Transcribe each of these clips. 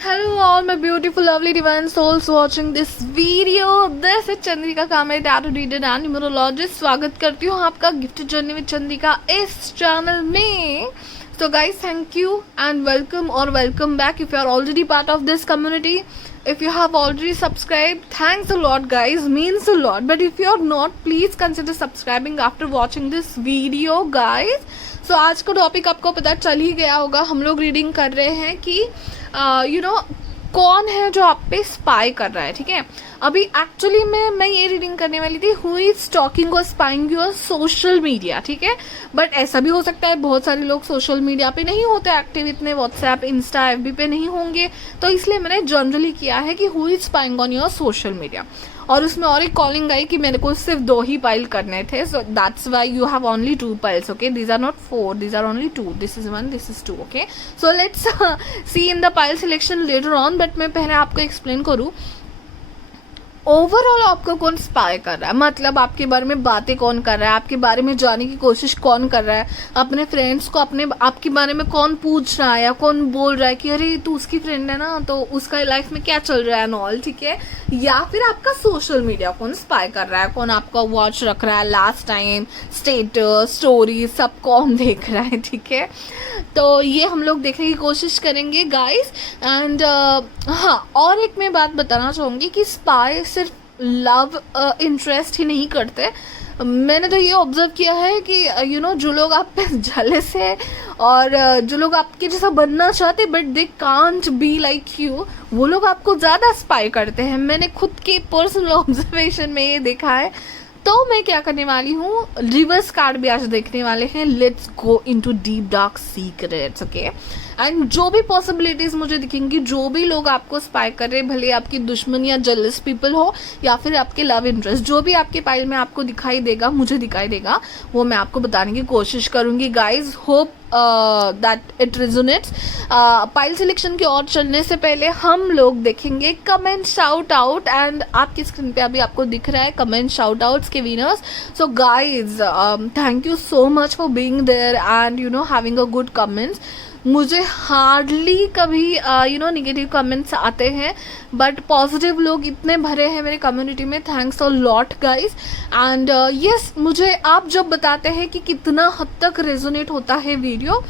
Hello all my beautiful lovely divine souls watching this video. This is Chandrika Kamre tattoo reader and numerologist. स्वागत करती हूँ आपका gift journey with Chandrika इस channel में. So guys, thank you and welcome back if you are already part of this community. If you have already subscribed, thanks a lot guys, means a lot. But if you are not, please consider subscribing after watching this video guys. So आज का topic आपको पता चल ही गया होगा. हम लोग reading कर रहे हैं कि कौन है जो आप पे स्पाई कर रहा है. ठीक है, अभी एक्चुअली मैं ये रीडिंग करने वाली थी हु इज स्टॉकिंग और स्पाइंग योर सोशल मीडिया. ठीक है, बट ऐसा भी हो सकता है बहुत सारे लोग सोशल मीडिया पे नहीं होते एक्टिव, इतने व्हाट्सएप इंस्टा एफबी पे नहीं होंगे, तो इसलिए मैंने जनरली किया है कि who is spying on your social media. और उसमें और एक कॉलिंग आई कि मेरे को सिर्फ 2 ही पाइल करने थे. So that's why you have only 2 piles. Okay, these are not 4, these are only 2. This is 1, this is 2. Okay, so let's see in the pile selection letter on. But मैं पहले आपको explain करूँ overall आपको कौन spy कर रहा है, मतलब आपके बारे में बातें कौन कर रहा है, आपके बारे में जानने की कोशिश कौन कर रहा है, अपने फ्रेंड्स को आपके बारे में कौन पूछ रहा है या कौन बोल रहा है कि अरे तू उसकी फ्रेंड है ना, तो उसका लाइफ में क्या चल रहा है नॉल. ठीक है, या फिर आपका सोशल मीडिया कौन स्पाई कर रहा है, कौन आपका वॉच रख रहा है, लास्ट टाइम स्टेटस स्टोरी सब कौन देख रहा है. ठीक है, तो ये हम लोग देखने की कोशिश करेंगे गाइस. एंड हाँ, और एक मैं बात बताना चाहूँगी कि स्पाई सिर्फ लव इंटरेस्ट ही नहीं करते. मैंने तो ये ऑब्जर्व किया है कि जो लोग आप पे जेलस है और जो लोग आपके जैसा बनना चाहते but they can't be like you, वो लोग आपको ज़्यादा स्पाई करते हैं. मैंने खुद के पर्सनल ऑब्जर्वेशन में ये देखा है. तो मैं क्या करने वाली हूँ, रिवर्स कार्ड भी आज देखने वाले हैं. Let's go into deep dark secrets. Okay, and जो भी पॉसिबिलिटीज मुझे दिखेंगी, जो भी लोग आपको स्पाई कर रहे, भले आपकी दुश्मन या जेलस पीपल हो या फिर आपके लव इंटरेस्ट, जो भी आपके पाइल में आपको दिखाई देगा, मुझे दिखाई देगा, वो मैं आपको बताने की कोशिश करूंगी guys. Hope that it resonates. Pile selection की ओर चलने से पहले हम लोग देखेंगे कमेंट शाउट आउट. एंड आपकी स्क्रीन पे अभी आपको दिख रहा है कमेंट शाउट आउट्स के winners. So guys, thank you so much for being there and having a good comments. मुझे हार्डली कभी नेगेटिव कमेंट्स आते हैं, बट पॉजिटिव लोग इतने भरे हैं मेरे कम्युनिटी में. Thanks a lot guys. And yes, मुझे आप जब बताते हैं कि कितना हद तक रेजोनेट होता है video,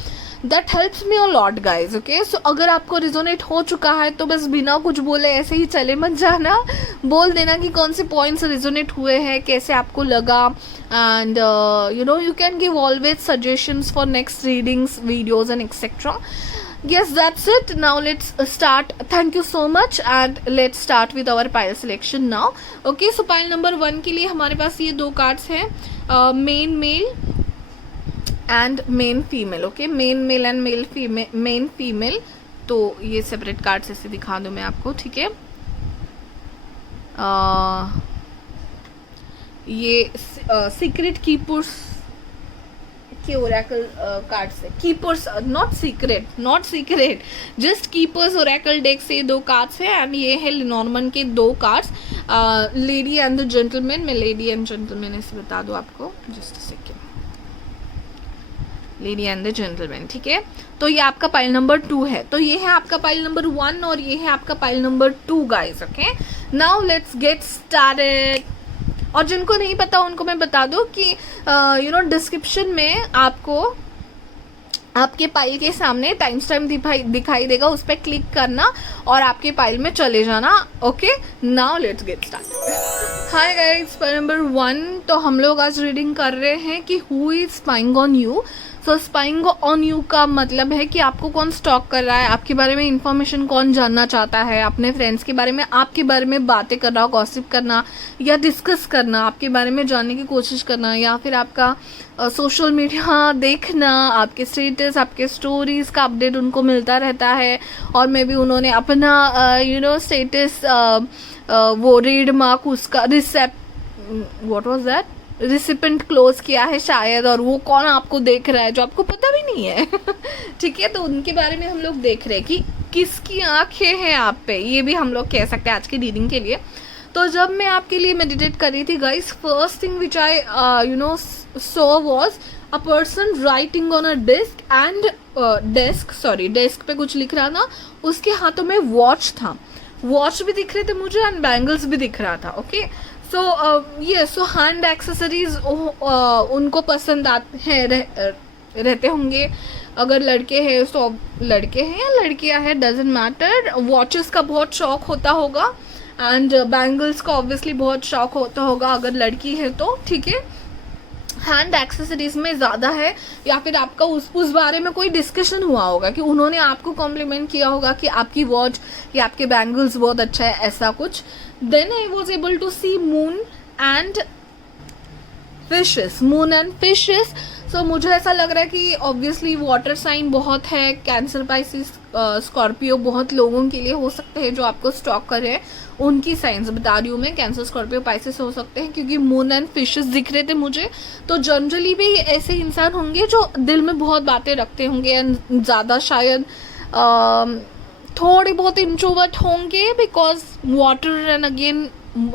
that helps me a lot guys. Okay, so अगर आपको रिजोनेट हो चुका है तो बस बिना कुछ बोले ऐसे ही चले मत जाना, बोल देना कि कौन से पॉइंट्स रिजोनेट हुए हैं, कैसे आपको लगा. And you can give always suggestions for next readings, videos and etc. Yes, that's it. Now let's start. Thank you so much and let's start with our pile selection now. Okay, so pile number 1 के लिए हमारे पास ये 2 cards हैं, main male and main female. Okay, main male and main female. तो ये separate cards ऐसे दिखा दूँ मैं आपको. ठीक है, ये सीक्रेट कीपर्स के ओरेकल कार्ड्स है. Keepers, not secret, just keepers Oracle deck से 2 कार्ड्स है. एंड ये है लेनॉर्मन के 2 cards, lady and the gentleman. मैं लेडी एंड जेंटलमैन ऐसे बता दूँ आपको, just a second. Lady and the gentleman. ठीक है, तो ये आपका पाइल नंबर 2 है. तो ये है आपका पाइल नंबर 1 और ये है आपका pile number 2 guys. Okay, now let's get started. और जिनको नहीं पता उनको मैं बता दूं कि डिस्क्रिप्शन में आपको आपके पाइल के सामने टाइम स्टैम्प दिखाई देगा, उस पर क्लिक करना और आपके पाइल में चले जाना. Okay, now let's get start. Hi guys, pile number 1. तो हम लोग आज रीडिंग कर रहे हैं कि who is spying on you. So spying on you का मतलब है कि आपको कौन स्टॉक कर रहा है, आपके बारे में इंफॉर्मेशन कौन जानना चाहता है, अपने फ्रेंड्स के बारे में, आपके बारे में बातें करना, गॉसिप करना या डिस्कस करना, आपके बारे में जानने की कोशिश करना, या फिर आपका सोशल मीडिया देखना, आपके स्टेटस, आपके स्टोरीज का अपडेट उनको मिलता रहता है. और मे बी उन्होंने अपना स्टेटस वो रीड मार्क उसका what was that recipient close किया है शायद, और वो कौन आपको देख रहा है जो आपको पता भी नहीं है. ठीक है, तो उनके बारे में हम लोग देख रहे हैं कि किसकी आंखें हैं आप पे, ये भी हम लोग कह सकते हैं आज की रीडिंग के लिए. तो जब मैं आपके लिए मेडिटेट कर रही थी guys, first thing which I so was a person writing on a desk and desk पे कुछ लिख रहा था, उसके हाथों में वॉच था, वॉच भी दिख रहे थे मुझे एंड बैंगल्स भी दिख रहा था. ओके, सो ये सो हैंड एक्सेसरीज उनको पसंद आते हैं, रहते होंगे. अगर लड़के हैं तो लड़के हैं या लड़कियां हैं, डजेंट मैटर. वॉचेस का बहुत शौक होता होगा एंड बैंगल्स का ऑब्वियसली बहुत शौक होता होगा अगर लड़की है तो. ठीक है, हैंड एक्सेसरीज में ज़्यादा है, या फिर आपका उस बारे में कोई डिस्कशन हुआ होगा कि उन्होंने आपको कॉम्प्लीमेंट किया होगा कि आपकी वॉच या आपके बैंगल्स बहुत अच्छा है, ऐसा कुछ. Then I was able to see moon and fishes. So मुझे ऐसा लग रहा है कि ऑब्वियसली वाटर साइन बहुत है, कैंसर, पाइसिस, स्कॉर्पियो बहुत लोगों के लिए हो सकते हैं जो आपको स्टॉक करे, उनकी साइंस बता रही हूँ मैं. कैंसर, स्कॉर्पियो, पाइसिस हो सकते हैं क्योंकि मून एंड फिशेस दिख रहे थे मुझे. तो जनरली भी ऐसे इंसान होंगे जो दिल में बहुत बातें रखते होंगे एंड ज़्यादा शायद थोड़े बहुत इंट्रोवर्ट होंगे, because water and again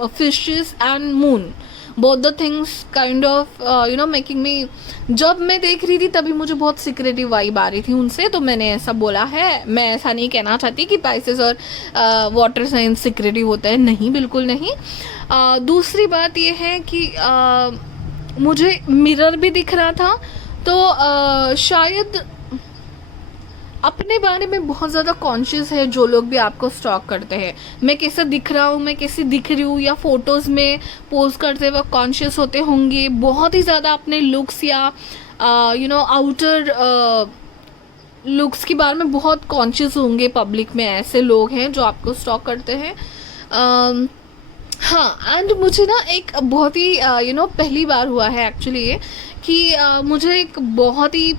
fishes and moon, both the things kind of making me. जब मैं देख रही थी तभी मुझे बहुत सिक्रेटिव वाइब आ रही थी उनसे, तो मैंने ऐसा बोला है. मैं ऐसा नहीं कहना चाहती कि पाइसेस और वाटर साइंस सिक्रेटिव होता है, नहीं, बिल्कुल नहीं. दूसरी बात ये है कि मुझे मिरर भी दिख रहा था, तो शायद अपने बारे में बहुत ज़्यादा कॉन्शियस है जो लोग भी आपको स्टॉक करते हैं. मैं कैसा दिख रहा हूँ, मैं कैसी दिख रही हूँ, या फोटोज़ में पोस्ट करते वक्त कॉन्शियस होते होंगे बहुत ही ज़्यादा अपने लुक्स या आउटर लुक्स के बारे में बहुत कॉन्शियस होंगे. पब्लिक में ऐसे लोग हैं जो आपको स्टॉक करते हैं. हाँ, एंड मुझे ना एक बहुत ही पहली बार हुआ है एक्चुअली ये कि मुझे एक बहुत ही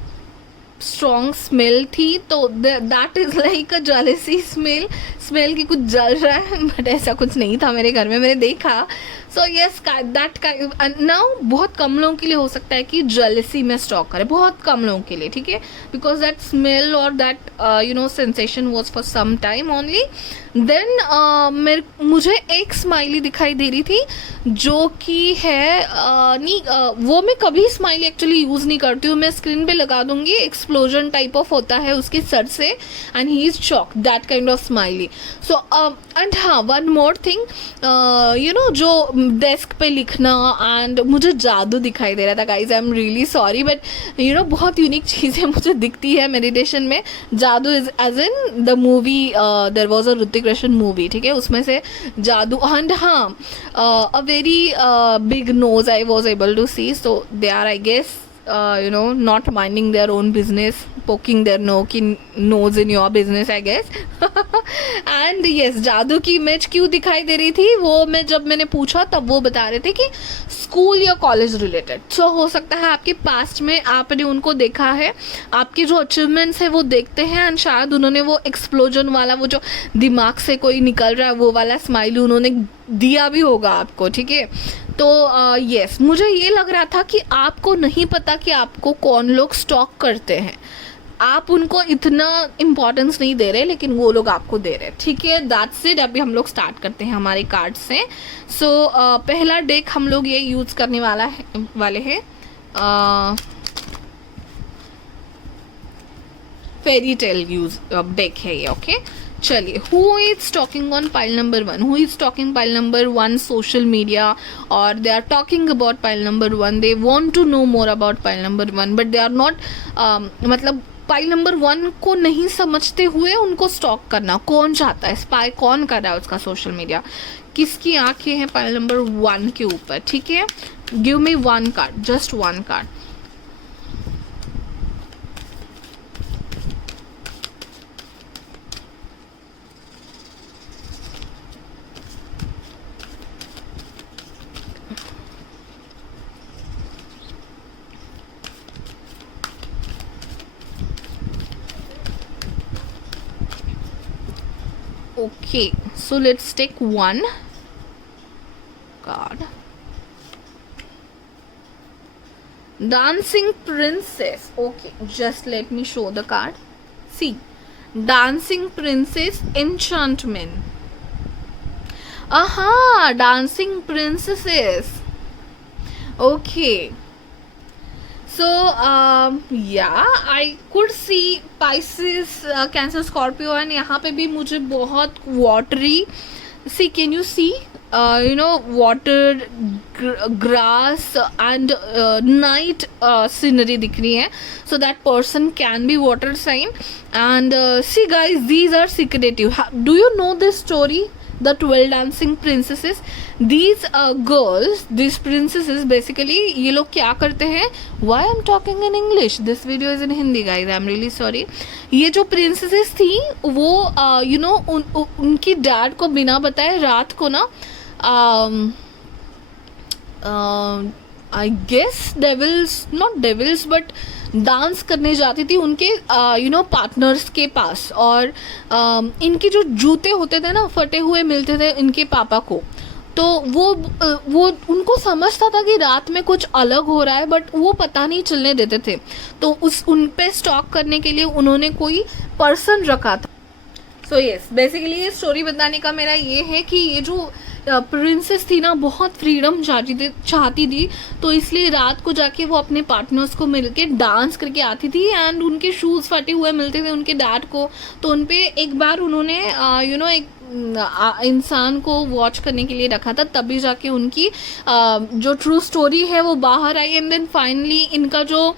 स्ट्रॉन्ग स्मेल थी, तो that is like a jealousy smell कि कुछ जल रहा है, बट ऐसा कुछ नहीं था मेरे घर में, मैंने देखा. सो यस, दैट नाउ बहुत कम लोगों के लिए हो सकता है कि जेलेसी में स्टॉक करे, बहुत कम लोगों के लिए. ठीक है, बिकॉज दैट स्मेल और that sensation was for some time only. Then मुझे एक स्माइली दिखाई दे रही थी जो कि है वो मैं कभी स्माइली एक्चुअली यूज़ नहीं करती हूँ. मैं स्क्रीन पे लगा दूंगी, एक्सप्लोजन टाइप ऑफ होता है उसके सर से and he is shock, that kind of smiley. So and हाँ, वन मोर थिंग, जो डेस्क पे लिखना, एंड मुझे जादू दिखाई दे रहा था. Guys, I am really sorry, but बहुत यूनिक चीज़ें मुझे दिखती है मेडिटेशन में. Jadoo is as in the movie, there was a Hrithik Roshan movie, ठीक है, उसमें से जादू. एंड हाँ, a very big nose I was able to C, so they are, I guess, not minding their own business, poking their nose in your business, I guess. And yes, जादू की image क्यों दिखाई दे रही थी वो जब मैंने पूछा तब वो बता रहे थे कि स्कूल या कॉलेज रिलेटेड. सो हो सकता है आपके पास्ट में आपने उनको देखा है, आपके जो अचीवमेंट्स है वो देखते हैं एंड शायद उन्होंने वो एक्सप्लोजन वाला, वो जो दिमाग से कोई निकल रहा है वो वाला स्माइल उन्होंने दिया भी होगा आपको. ठीक है, तो यस, मुझे ये लग रहा था कि आपको नहीं पता कि आपको कौन लोग स्टॉक करते हैं, आप उनको इतना इम्पोर्टेंस नहीं दे रहे, लेकिन वो लोग आपको दे रहे हैं. ठीक है, दैट्स इट. अभी हम लोग स्टार्ट करते हैं हमारे कार्ड से. सो पहला डेक हम लोग ये यूज़ करने वाले हैं, फेरी टेल यूज डेक है ये. ओके, चलिए, who is talking on pile number 1? Who is talking pile number 1 social media, और they are talking about pile number 1. They want to know more about pile number 1, but they are not, मतलब pile number 1 को नहीं समझते हुए उनको stock करना. कौन चाहता है, स्पाई कौन कर रहा है उसका सोशल मीडिया, किसकी आंखें हैं पाइल नंबर 1 के ऊपर. ठीक है, give me 1 card, just 1 card. Okay, so let's take 1 card. Dancing Princess. Okay, just let me show the card. See, Dancing Princess, Enchantment. Aha, Dancing Princesses. Okay, So yeah, I could see Pisces, Cancer, Scorpio, and यहाँ पे भी मुझे बहुत watery. See, can you see? You know, water, grass, and night scenery दिख रही है. So that person can be water sign. And see, guys, these are secretive. Do you know this story? The 12 dancing princesses. These girls, these princesses, basically ये लोग क्या करते हैं? Why I'm talking in English? This video is in Hindi, guys. I'm really sorry. ये जो princesses थी वो you know उनकी डैड को बिना बताए रात को ना I guess devils, not devils, but dance करने जाती थी उनके यू नो पार्टनर्स के पास. और इनके जो जूते होते थे ना फटे हुए मिलते थे इनके पापा को. तो वो उनको समझता था कि रात में कुछ अलग हो रहा है, बट वो पता नहीं चलने देते थे. तो उन पे स्टॉक करने के लिए उन्होंने कोई पर्सन रखा था. सो यस, बेसिकली ये स्टोरी बताने का मेरा ये है कि ये जो प्रिंसेस थी ना बहुत फ्रीडम चाहती थी. तो इसलिए रात को जाके वो अपने पार्टनर्स को मिलके डांस करके आती थी. एंड उनके शूज़ फटे हुए मिलते थे उनके डैड को. तो उन पे एक बार उन्होंने यू नो एक इंसान को वॉच करने के लिए रखा था. तभी जाके उनकी जो ट्रू स्टोरी है वो बाहर आई. एंड देन फाइनली इनका जो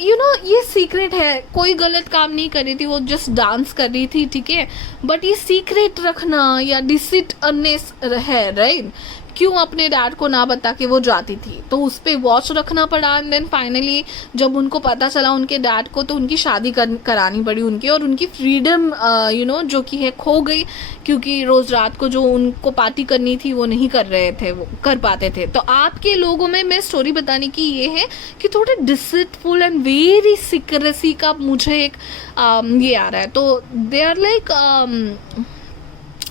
यू नो ये सीक्रेट है, कोई गलत काम नहीं कर रही थी, वो जस्ट डांस कर रही थी, ठीक है. बट ये सीक्रेट रखना या डिसिटनेस है, राइट. क्यों अपने डैड को ना बता के वो जाती थी, तो उस पर वॉच रखना पड़ा. एंड देन फाइनली जब उनको पता चला उनके डैड को, तो उनकी शादी करानी पड़ी उनकी. और उनकी फ्रीडम यू नो जो कि है खो गई, क्योंकि रोज़ रात को जो उनको पार्टी करनी थी वो नहीं कर रहे थे, वो कर पाते थे. तो आपके लोगों में मैं स्टोरी बताने की ये है कि थोड़े डिसिटफुल एंड वेरी सीक्रेसी का मुझे एक ये आ रहा है. तो they are like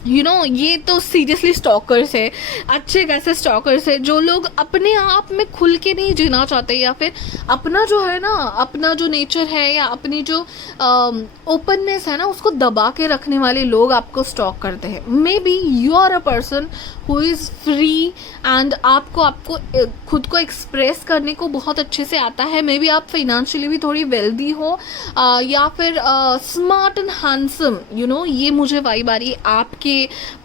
you know ये तो सीरियसली स्टॉकर्स है, अच्छे कैसे स्टॉकर्स है, जो लोग अपने आप में खुल के नहीं जीना चाहते, या फिर अपना जो है ना, अपना जो नेचर है या अपनी जो ओपननेस है ना उसको दबा के रखने वाले लोग आपको स्टॉक करते हैं. Maybe you are a person who is free and आपको खुद को एक्सप्रेस करने को बहुत अच्छे से आता है. मे बी आप फाइनेंशियली भी थोड़ी वेल्दी हो, या फिर smart and handsome, you know ये मुझे वाइब आ रही है आपके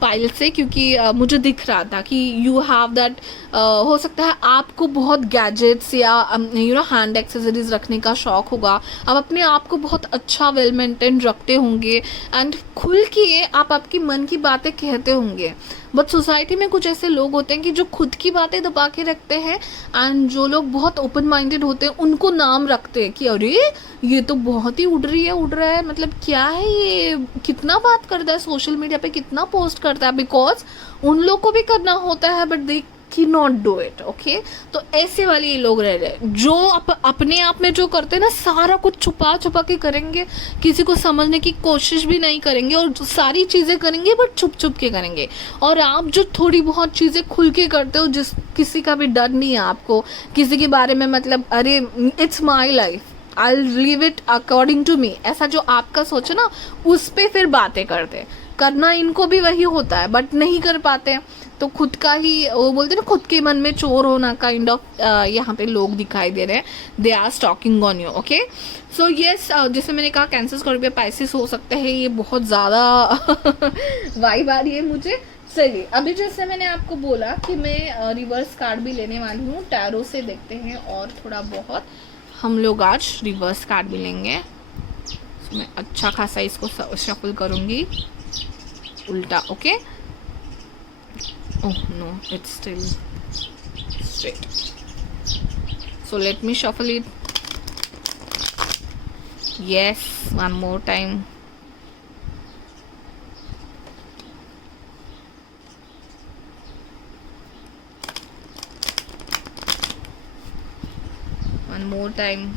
पाइल से, क्योंकि मुझे दिख रहा था कि यू हैव दैट. हो सकता है आपको बहुत गैजेट्स या यू नो हैंड एक्सेसरीज रखने का शौक होगा. आप अपने आप को बहुत अच्छा वेल मेंटेन रखते होंगे एंड खुल के आप आपकी मन की बातें कहते होंगे. बट सोसाइटी में कुछ ऐसे लोग होते हैं कि जो खुद की बातें दबा के रखते हैं, एंड जो लोग बहुत ओपन माइंडेड होते हैं उनको नाम रखते हैं कि अरे ये तो बहुत ही उड़ रहा है, मतलब क्या है ये, कितना बात करता है सोशल मीडिया पे, कितना पोस्ट करता है. बिकॉज उन लोग को भी करना होता है, बट दे कि नॉट डू इट. ओके, तो ऐसे वाले ये लोग रह रहे जो अपने आप में जो करते हैं ना सारा कुछ छुपा के करेंगे, किसी को समझने की कोशिश भी नहीं करेंगे, और सारी चीज़ें करेंगे बट छुप के करेंगे. और आप जो थोड़ी बहुत चीज़ें खुल के करते हो, जिस किसी का भी डर नहीं है आपको किसी के बारे में, मतलब अरे it's my life, I live it according to me, ऐसा जो आपका सोचे ना उस पर फिर बातें करते. करना इनको भी वही होता है बट नहीं कर पाते. तो खुद का ही वो बोलते हैं ना, खुद के मन में चोर होना काइंड ऑफ यहाँ पे लोग दिखाई दे रहे हैं. They are stalking on you. Okay, so yes, जैसे मैंने कहा कैंसर, स्कॉर्पियो, पाइसेस हो सकते हैं. ये बहुत ज़्यादा वाइब आ रही है मुझे. चलिए, अभी जैसे मैंने आपको बोला कि मैं रिवर्स कार्ड भी लेने वाली हूँ. टैरो से देखते हैं और थोड़ा बहुत हम लोग आज रिवर्स कार्ड भी लेंगे. मैं अच्छा खासा इसको शफल करूँगी उल्टा. Okay, oh no, it's still straight, so let me shuffle it. Yes, one more time. One more time.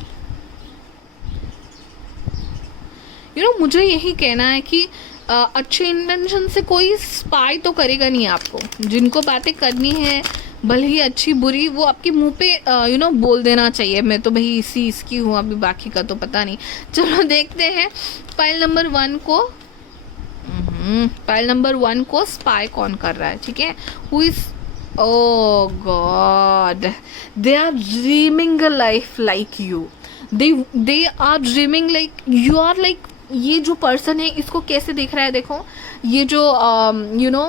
You know, मुझे यही कहना है कि अच्छे इंटेंशन से कोई स्पाई तो करेगा नहीं आपको. जिनको बातें करनी है भले ही अच्छी बुरी, वो आपके मुंह पे यू नो बोल देना चाहिए. मैं तो भाई इसकी हूँ, अभी बाकी का तो पता नहीं. चलो देखते हैं पाइल नंबर 1 को. पाइल नंबर 1 को स्पाई कौन कर रहा है, ठीक है. Who is Oh God, they are dreaming a life like you. They are dreaming like you are like. ये जो पर्सन है इसको कैसे दिख रहा है देखो, ये जो you know,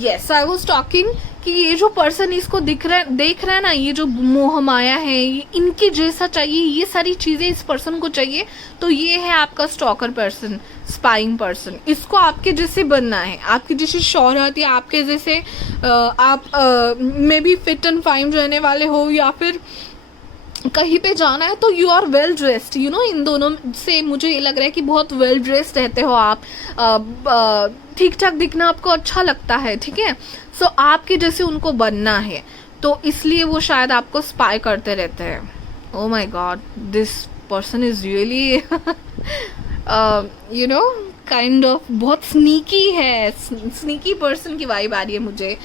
yes I was talking कि ये जो पर्सन इसको दिख रहा है, देख रहा है ना, ये जो मोह माया है, ये इनके जैसा चाहिए, ये सारी चीज़ें इस पर्सन को चाहिए, तो ये है आपका स्टॉकर पर्सन, स्पाइंग पर्सन। इसको आपके जैसे बनना है, आपकी जैसी शोहरत या आपके जैसे आप may be fit and fine रहने वाले हो, या फिर कहीं पे जाना है तो you are well dressed, you know. इन दोनों से मुझे ये लग रहा है कि बहुत वेल ड्रेस्ड रहते हो आप, ठीक ठाक दिखना आपको अच्छा लगता है, ठीक है। सो आपके जैसे उनको बनना है, तो इसलिए वो शायद आपको स्पाई करते रहते हैं। Oh my god, this person is really you know kind of बहुत स्नीकी है, स्नीकी पर्सन की वाइब आ रही है मुझे।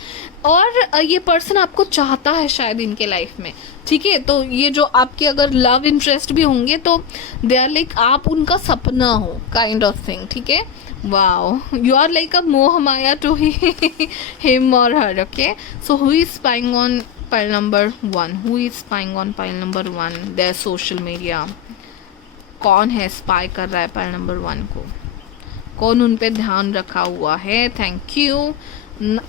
और ये पर्सन आपको चाहता है शायद इनके लाइफ में, ठीक है। तो ये जो आपके अगर लव इंटरेस्ट भी होंगे तो दे आर लाइक आप उनका सपना हो, काइंड ऑफ थिंग, ठीक है। Wow, you are like a मोह माया टू हिम और her, okay. So who is spying on pile number 1? Who is spying on pile number 1? Their social media. कौन है स्पाई कर रहा है पाइल नंबर 1 को? कौन उन पे ध्यान रखा हुआ है? Thank you.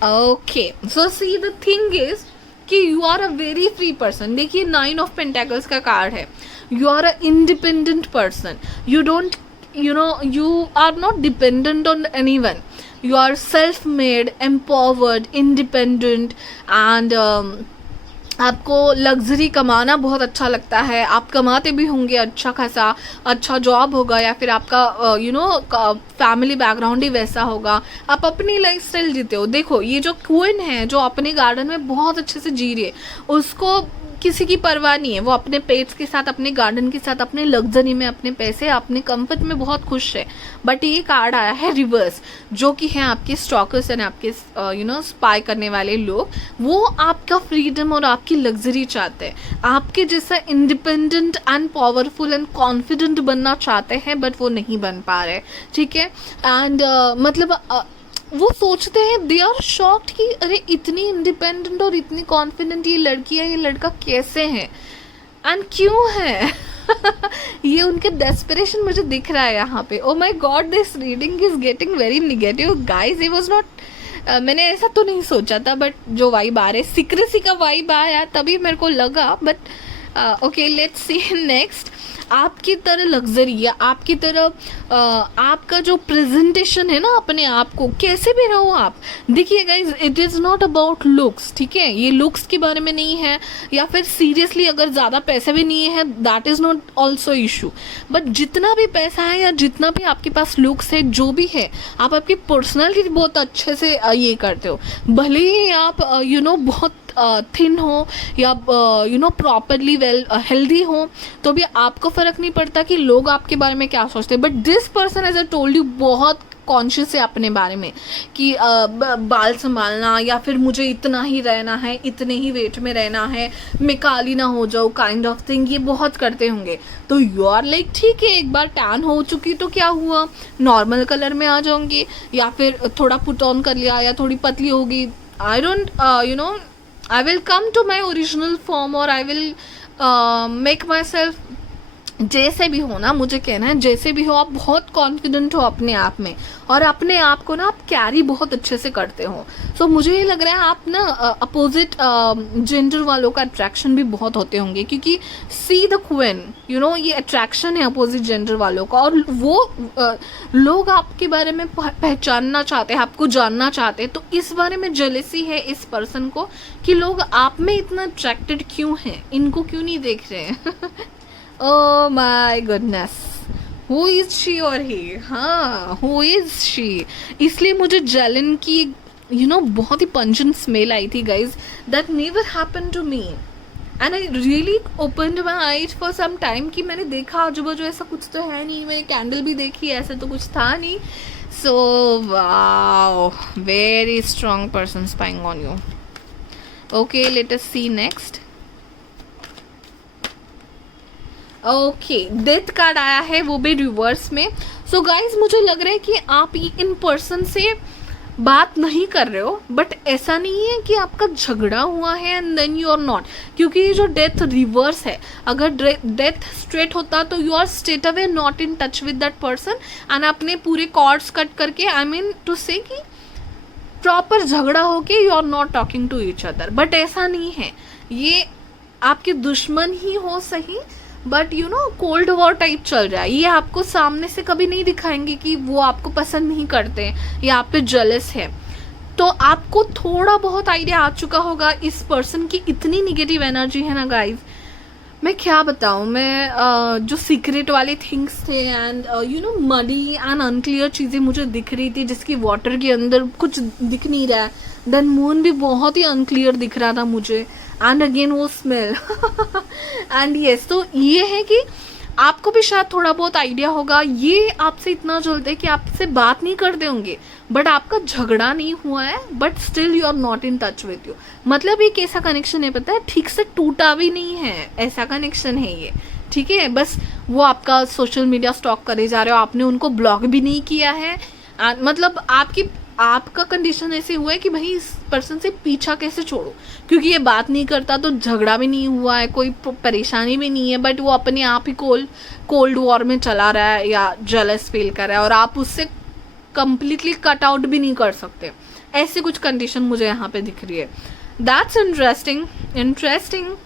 Okay, so see the thing is कि you are a very free person. देखिए 9 ऑफ पेंटेकल्स का कार्ड है। You are a independent person, you don't you know, you are not dependent on anyone. You are self-made, empowered, independent and आपको luxury कमाना बहुत अच्छा लगता है। आप कमाते भी होंगे अच्छा खासा, अच्छा जॉब होगा, या फिर आपका यू नो फैमिली बैकग्राउंड ही वैसा होगा, आप अपनी लाइफस्टाइल जीते हो। देखो ये जो क्वीन है जो अपने गार्डन में बहुत अच्छे से जी रही है, उसको किसी की परवाह नहीं है, वो अपने पेट्स के साथ, अपने गार्डन के साथ, अपने लग्जरी में, अपने पैसे, अपने कंफर्ट में बहुत खुश है। बट ये कार्ड आया है रिवर्स, जो कि है आपके स्टॉकर्स एंड आपके यू नो स्पाई करने वाले लोग। वो आपका फ्रीडम और आपकी लग्जरी चाहते हैं, आपके जैसा independent and powerful and confident बनना चाहते हैं, बट वो नहीं बन पा रहे, ठीक है। एंड मतलब वो सोचते हैं, दे आर शॉक्ड कि अरे इतनी इंडिपेंडेंट और इतनी कॉन्फिडेंट ये लड़की है, ये लड़का कैसे है एंड क्यों है। ये उनके डेस्परेशन मुझे दिख रहा है यहाँ पे। ओ my God, this reading is getting very negative guys. It was not मैंने ऐसा तो नहीं सोचा था, बट जो वाइब आ रहे, सीक्रेसी का वाइब आया तभी मेरे को लगा। But okay, let's see next. आपकी तरह लग्जरी या आपकी तरह आपका जो प्रेजेंटेशन है ना अपने आप को, कैसे भी रहो आप। देखिए guys, it is not about looks, ठीक है। ये लुक्स के बारे में नहीं है, या फिर सीरियसली अगर ज़्यादा पैसा भी नहीं है, that is not also issue. But जितना भी पैसा है या जितना भी आपके पास लुक्स है, जो भी है, आप आपकी पर्सनैलिटी बहुत अच्छे से ये करते हो। भले ही आप यू नो बहुत थिन हो या you know properly well healthy हो, तो भी आपको फ़र्क नहीं पड़ता कि लोग आपके बारे में क्या सोचते हैं। But this person as I told you बहुत कॉन्शियस है अपने बारे में कि बाल संभालना, या फिर मुझे इतना ही रहना है, इतने ही वेट में रहना है, मैं काली ना हो जाऊँ, काइंड ऑफ थिंग, ये बहुत करते होंगे। तो यू आर लाइक ठीक है, एक बार टैन हो चुकी तो क्या हुआ, नॉर्मल कलर में आ जाऊँगी, या फिर थोड़ा पुट ऑन कर लिया, या थोड़ी पतली होगी, I don't you know, I will come to my original form, और I will make myself जैसे भी हो ना, मुझे कहना है जैसे भी हो, आप बहुत कॉन्फिडेंट हो अपने आप में, और अपने आप को ना आप कैरी बहुत अच्छे से करते हो। सो मुझे ये लग रहा है आप ना अपोजिट जेंडर वालों का अट्रैक्शन भी बहुत होते होंगे, क्योंकि see the queen, you know, ये अट्रैक्शन है अपोजिट जेंडर वालों का, और वो लोग आपके बारे में पहचानना चाहते हैं, आपको जानना चाहते हैं। तो इस बारे में जेलेसी है इस पर्सन को कि लोग आप में इतना अट्रैक्टेड क्यों हैं, इनको क्यों नहीं देख रहे हैं। Oh my goodness, who is she और he? हाँ, who is she? इसलिए मुझे जेलन की यू नो बहुत ही पंजेंट स्मेल आई थी guys, that never happen to me, and I really opened my eyes for some time कि मैंने देखा आजू बाजू ऐसा कुछ तो है नहीं, मैंने कैंडल भी देखी, ऐसा तो कुछ था नहीं। So wow, very strong person spying on you. Okay, let us see next. Okay, death card आया है, वो भी रिवर्स में। सो गाइज, मुझे लग रहा है कि आप इन पर्सन से बात नहीं कर रहे हो, बट ऐसा नहीं है कि आपका झगड़ा हुआ है and then you are not, क्योंकि ये जो डेथ रिवर्स है, अगर डेथ स्ट्रेट होता तो you are straight away not in touch with that person and आपने पूरे कॉर्ड्स कट करके, आई मीन टू से कि प्रॉपर झगड़ा होके you are not talking to each other, but ऐसा नहीं है। ये आपके दुश्मन ही हो सही, but you know cold war type चल रहा है। ये आपको सामने से कभी नहीं दिखाएंगे कि वो आपको पसंद नहीं करते या आप पे जेलस है। तो आपको थोड़ा बहुत आइडिया आ चुका होगा इस पर्सन की इतनी निगेटिव एनर्जी है ना गाइज, मैं क्या बताऊँ। मैं जो सीक्रेट वाले थिंग्स थे and you know muddy and unclear चीज़ें मुझे दिख रही थी, जिसकी वाटर के अंदर कुछ दिख नहीं रहा है, देन मून भी बहुत ही अनक्लियर दिख रहा था मुझे, एंड अगेन वो स्मेल एंड यस। तो ये है कि आपको भी शायद थोड़ा बहुत आइडिया होगा, ये आपसे इतना जलते कि आपसे बात नहीं करते होंगे, बट आपका झगड़ा नहीं हुआ है, but still you are not in touch with you. मतलब ये कैसा कनेक्शन है पता है, ठीक से टूटा भी नहीं है, ऐसा कनेक्शन है ये, ठीक है। बस वो आपका सोशल मीडिया स्टॉक करे जा रहे हो, आपने उनको ब्लॉक भी नहीं किया है, मतलब आपका कंडीशन ऐसे हुआ है कि भाई इस पर्सन से पीछा कैसे छोड़ो, क्योंकि ये बात नहीं करता तो झगड़ा भी नहीं हुआ है, कोई परेशानी भी नहीं है, बट वो अपने आप ही कोल्ड वॉर में चला रहा है या जेलस फील कर रहा है, और आप उससे कंप्लीटली कट आउट भी नहीं कर सकते। ऐसी कुछ कंडीशन मुझे यहाँ पे दिख रही है। That's interesting.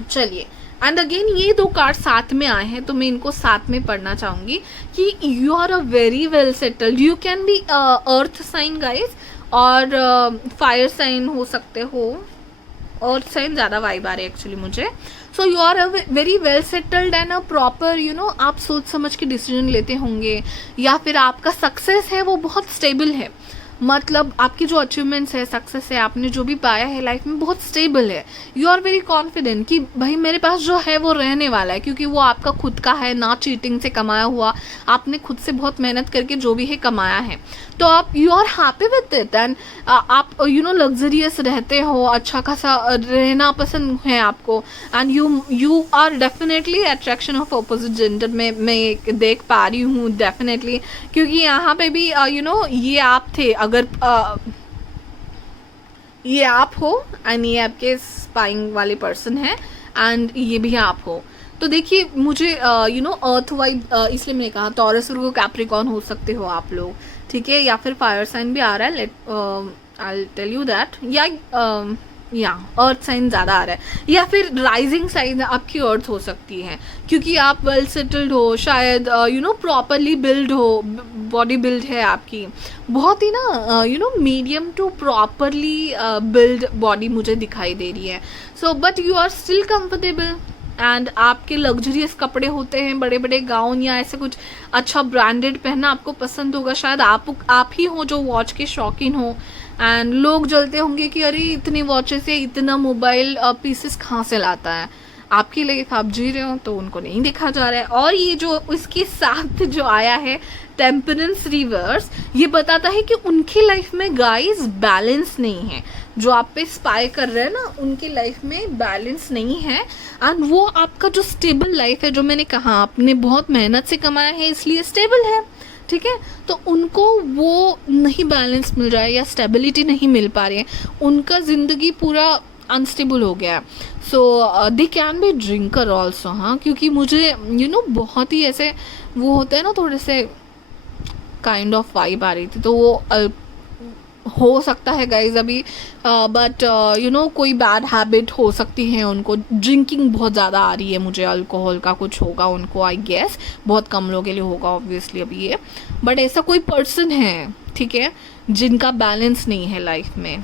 चलिए, एंड अगेन ये दो कार्ड साथ में आए हैं, तो मैं इनको साथ में पढ़ना चाहूँगी कि you are a very well settled, you can be earth sign guys, और फायर साइन हो सकते हो, अर्थ साइन ज़्यादा वाइब आ रही है एक्चुअली मुझे। So you are a very well settled and a proper, you know, आप सोच समझ के डिसीजन लेते होंगे, या फिर आपका सक्सेस है वो बहुत स्टेबल है, मतलब आपकी जो अचीवमेंट्स है, सक्सेस है, आपने जो भी पाया है लाइफ में बहुत स्टेबल है। यू आर वेरी कॉन्फिडेंट कि भाई मेरे पास जो है वो रहने वाला है, क्योंकि वो आपका खुद का है, ना चीटिंग से कमाया हुआ, आपने खुद से बहुत मेहनत करके जो भी है कमाया है। तो आप you are happy with it and आप यू नो लग्जरियस रहते हो, अच्छा खासा रहना पसंद है आपको, and you are definitely attraction of opposite gender में मैं देख पा रही हूँ डेफिनेटली, क्योंकि यहाँ पे भी यू नो ये आप थे, अगर ये आप हो एंड ये आपके स्पाइंग वाले पर्सन है एंड ये भी आप हो, तो देखिए मुझे यू नो अर्थ वाइब, इसलिए मैंने कहा टॉरस वर्गो कैप्रिकॉर्न हो सकते हो आप लोग, ठीक है, या फिर फायर साइन भी आ रहा है, let I tell you that, या अर्थ साइन ज़्यादा आ रहा है, या फिर राइजिंग साइन आपकी अर्थ हो सकती है, क्योंकि आप वेल सेटल्ड हो, शायद यू नो प्रॉपरली बिल्ड हो, बॉडी बिल्ड है आपकी, बहुत ही ना you know medium to properly build body मुझे दिखाई दे रही है। So but you are still comfortable and आपके लग्जरियस कपड़े होते हैं, बड़े बड़े गाउन या ऐसे कुछ अच्छा ब्रांडेड पहनना आपको पसंद होगा, शायद आप ही हो जो वॉच के शौकीन हो, एंड लोग जलते होंगे कि अरे इतनी वॉचेस से इतना मोबाइल पीसेस कहाँ से लाता है, आपकी लाइफ आप जी रहे हो तो उनको नहीं देखा जा रहा है। और ये जो इसके साथ जो आया है टेम्परेंस रिवर्स, ये बताता है कि उनकी लाइफ में गाइस बैलेंस नहीं है, जो आप पे स्पाई कर रहे हैं ना उनकी लाइफ में बैलेंस नहीं है, एंड वो आपका जो स्टेबल लाइफ है, जो मैंने कहा आपने बहुत मेहनत से कमाया है इसलिए स्टेबल है, ठीक है, तो उनको वो नहीं बैलेंस मिल रहा है या स्टेबिलिटी नहीं मिल पा रही है, उनका ज़िंदगी पूरा अनस्टेबल हो गया है। So they can be drinker also, हाँ, क्योंकि मुझे यू नो बहुत ही ऐसे वो होते हैं ना थोड़े से काइंड ऑफ वाइब आ रही थी, तो वो हो सकता है गाइज अभी, बट यू नो कोई बैड हैबिट हो सकती है उनको, ड्रिंकिंग बहुत ज़्यादा आ रही है मुझे, अल्कोहल का कुछ होगा उनको, आई गेस बहुत कम लोगों के लिए होगा ऑब्वियसली अभी ये, बट ऐसा कोई पर्सन है, ठीक है, जिनका बैलेंस नहीं है लाइफ में।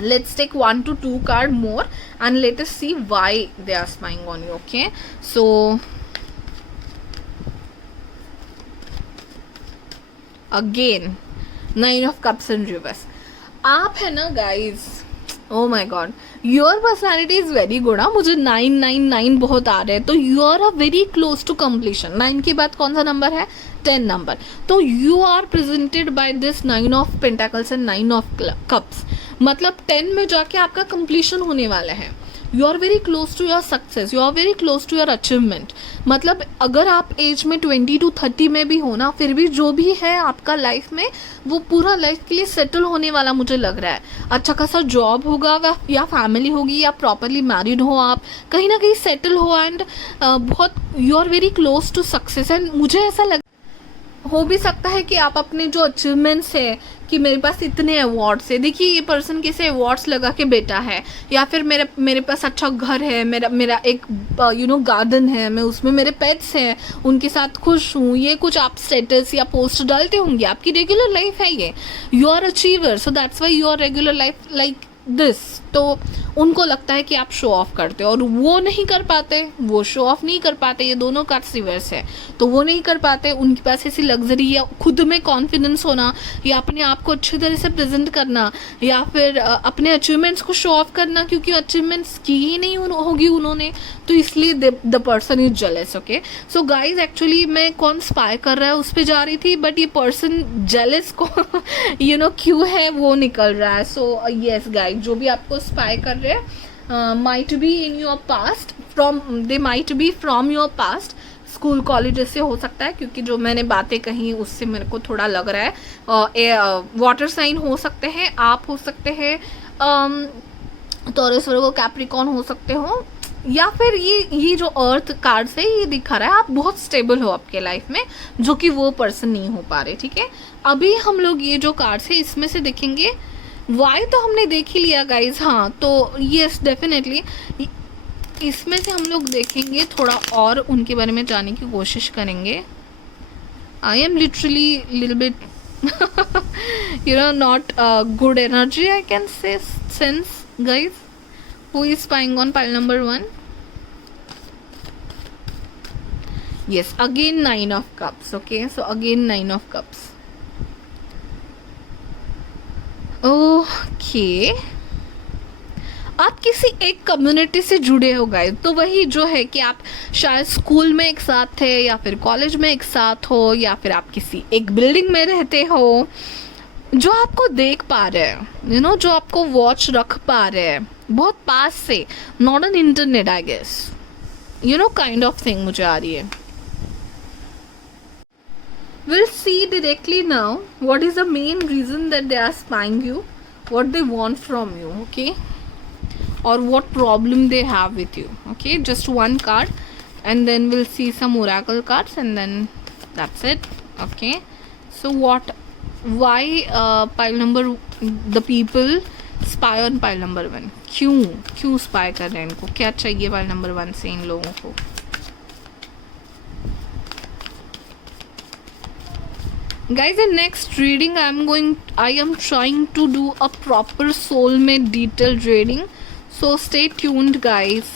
Let's take 1 to 2 card more and let us see why they are spying on you. Okay, so again 9 of cups in reverse. आप है ना guys, oh my god, your personality is very good। हाँ, मुझे 999 बहुत आ रहे हैं, तो you are a very close to completion। 9 के बाद कौन सा नंबर है, 10 नंबर, तो you are presented by this 9 of pentacles and 9 of cups, मतलब 10 में जाके आपका कंप्लीशन होने वाला है, you are very close to your success, you are very close to your achievement. मतलब अगर आप एज में 20 to 30 में भी हो ना, फिर भी जो भी है आपका लाइफ में वो पूरा लाइफ के लिए सेटल होने वाला मुझे लग रहा है। अच्छा खासा जॉब होगा या फैमिली होगी या प्रॉपरली मैरिड हो, आप कहीं ना कहीं सेटल हो एंड बहुत you are very close to success. And मुझे ऐसा लग हो भी सकता है कि आप अपने जो अचीवमेंट्स है कि मेरे पास इतने अवार्ड्स है, देखिए ये पर्सन कैसे अवार्ड्स लगा के बैठा है, या फिर मेरे पास अच्छा घर है, मेरा एक गार्डन है, मैं उसमें मेरे पेट्स हैं उनके साथ खुश हूँ, ये कुछ आप स्टेटस या पोस्ट डालते होंगे, आपकी रेगुलर लाइफ है ये, you are achiever, so that's why you are regular life like this. तो उनको लगता है कि आप शो ऑफ करते हो और वो नहीं कर पाते, वो शो ऑफ नहीं कर पाते, ये दोनों का रिवर्स है, तो वो नहीं कर पाते। उनके पास ऐसी लग्जरी या खुद में कॉन्फिडेंस होना या अपने आप को अच्छी तरह से प्रेजेंट करना या फिर अपने अचीवमेंट्स को शो ऑफ करना, क्योंकि अचीवमेंट्स की ही नहीं होगी उन्होंने, तो इसलिए the person is jealous. Okay, so guys actually मैं कौन स्पाई कर रहा है उस पर जा रही थी, बट ये पर्सन जेलस को क्यों है वो निकल रहा है। सो यस गाइज, जो भी आपको स्पाई कर रहे हैं might be in your past, they might B from your past, school college से हो सकता है, क्योंकि जो मैंने बातें कही उससे मेरे को थोड़ा लग रहा है। वाटर साइन हो सकते हैं, आप हो सकते हैं, टॉरस वर्गो कैप्रिकॉर्न हो सकते हो, या फिर ये जो अर्थ कार्ड से ये दिखा रहा है आप बहुत स्टेबल हो आपके लाइफ में, जो कि वो पर्सन नहीं हो पा रहे। ठीक है, अभी हम लोग ये जो कार्ड्स है इसमें से देखेंगे। वाई तो हमने देख ही लिया गाइज, हाँ, तो यस डेफिनेटली इसमें से हम लोग देखेंगे थोड़ा और उनके बारे में जानने की कोशिश करेंगे। I am literally little bit not good energy I can say sense guys. Who is spying on pile number 1? Yes, again 9 of cups. Okay, so again 9 of cups. Okay, आप किसी एक कम्युनिटी से जुड़े हो गए, तो वही जो है कि आप शायद स्कूल में एक साथ थे या फिर कॉलेज में एक साथ हो या फिर आप किसी एक बिल्डिंग में रहते हो, जो आपको देख पा रहे हैं, जो आपको वॉच रख पा रहे हैं बहुत पास से, not on internet I guess, kind of thing मुझे आ रही है। Will see directly now what is the main reason that they are spying you, what they want from you, okay, और what problem they have with you. Okay, just one card and then will see some oracle cards and then that's it. Okay, so what why pile number the people spy on pile number 1, क्यों spy कर रहे हैं, इनको क्या चाहिए pile number 1 से इन लोगों को। Guys, in next reading I am trying to do a proper soulmate detailed reading, so stay tuned guys.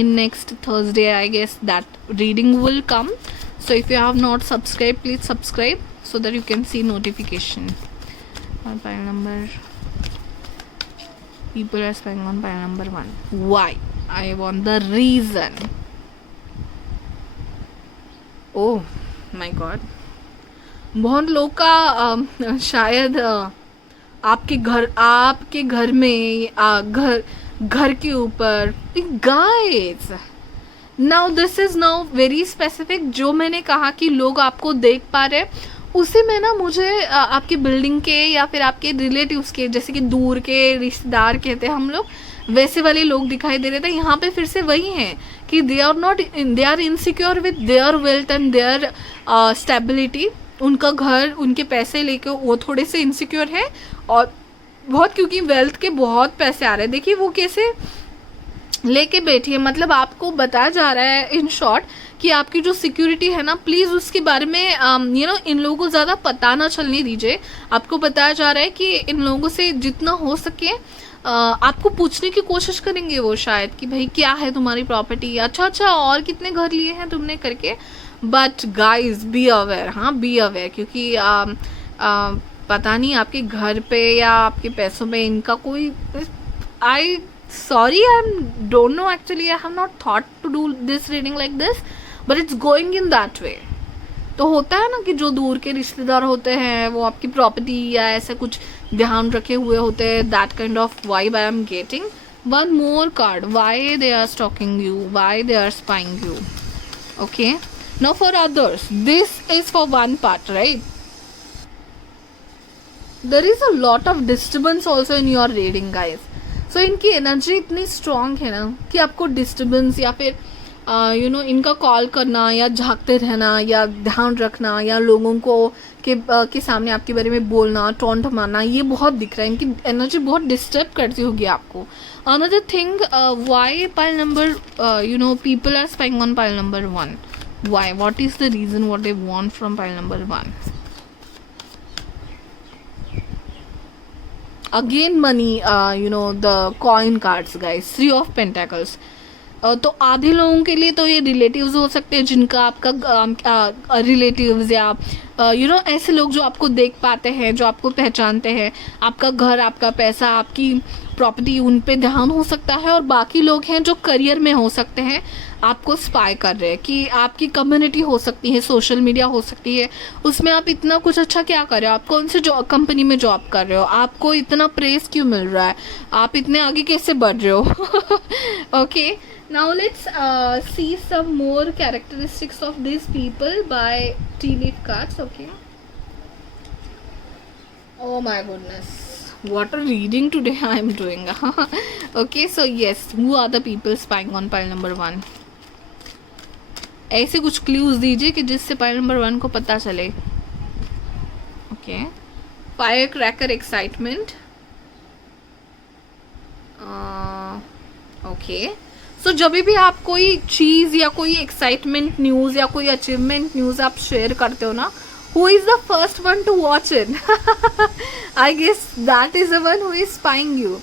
In next Thursday I guess that reading will come, so if you have not subscribed, please subscribe so that you can see notification. Pile number, people are spying on pile number 1. Why? I want the reason. Oh my god, बहुत लोग का शायद आपके घर में घर के ऊपर guys, now this is now very specific. जो मैंने कहा कि लोग आपको देख पा रहे, उसी में ना मुझे आपकी बिल्डिंग के या फिर आपके रिलेटिव्स के, जैसे कि दूर के रिश्तेदार कहते हैं हम लोग, वैसे वाले लोग दिखाई दे रहे थे। यहाँ पे फिर से वही हैं कि they are insecure with their wealth and their stability. उनका घर, उनके पैसे लेके वो थोड़े से इनसिक्योर है, और बहुत, क्योंकि वेल्थ के बहुत पैसे आ रहे हैं। देखिए वो कैसे लेके बैठी है, मतलब आपको बताया जा रहा है इन शॉर्ट कि आपकी जो सिक्योरिटी है ना, प्लीज़ उसके बारे में इन लोगों को ज़्यादा पता ना चलने दीजिए। आपको बताया जा रहा है कि इन लोगों से जितना हो सके आपको पूछने की कोशिश करेंगे वो शायद कि भाई क्या है तुम्हारी प्रॉपर्टी, अच्छा और कितने घर लिए हैं तुमने करके। बट गाइज बी अवेयर, हाँ बी अवेयर, क्योंकि पता नहीं आपके घर पे या आपके पैसों में इनका कोई, आई don't know actually, I have not thought to do this reading like this, but it's going in that way. तो होता है ना कि जो दूर के रिश्तेदार होते हैं वो आपकी प्रॉपर्टी या ऐसा कुछ ध्यान रखे हुए होते हैं, that kind of vibe I am getting. One more card. Why they are stalking you? Why they are spying you? Okay. Now for others, this is for one part, right? There is a lot of disturbance also in your reading, guys. So इनकी energy इतनी strong है ना कि आपको disturbance या फिर इनका call करना या झांकते रहना या ध्यान रखना या लोगों को के सामने आपके बारे में बोलना, टॉन्ट मारना, ये बहुत दिख रहा है. इनकी एनर्जी बहुत डिस्टर्ब करती होगी आपको. Another thing, why pile number people are spying on pile number 1. Why? What is the reason what they want from pile number 1? Again money, the coin cards guys. 3 of pentacles. तो आधे लोगों के लिए तो ये रिलेटिव्स हो सकते हैं, जिनका आपका रिलेटिव्स या ऐसे लोग जो आपको देख पाते हैं, जो आपको पहचानते हैं. आपका घर, आपका पैसा, आपकी प्रॉपर्टी, उन पे ध्यान हो सकता है. और बाकी लोग हैं जो करियर में हो सकते हैं, आपको स्पाई कर रहे हैं. कि आपकी कम्युनिटी हो सकती है, सोशल मीडिया हो सकती है, उसमें आप इतना कुछ अच्छा क्या कर रहे हो, आप कौन से कंपनी में जॉब कर रहे हो, आपको इतना प्रेस क्यों मिल रहा है, आप इतने आगे कैसे बढ़ रहे हो. Okay, now let's see some more characteristics of these people by tea leaf cards. Okay. Oh my goodness, what a reading today I am doing. Okay, so yes, who are the people spying on pile number 1? ऐसे कुछ clues दीजिए कि जिससे pile number 1 को पता चले. Okay, firecracker excitement. Okay, so जब भी आप कोई चीज़ या कोई एक्साइटमेंट न्यूज़ या कोई अचीवमेंट न्यूज़ आप शेयर करते हो ना, who is the first one to watch it? I guess that is the one who is spying you.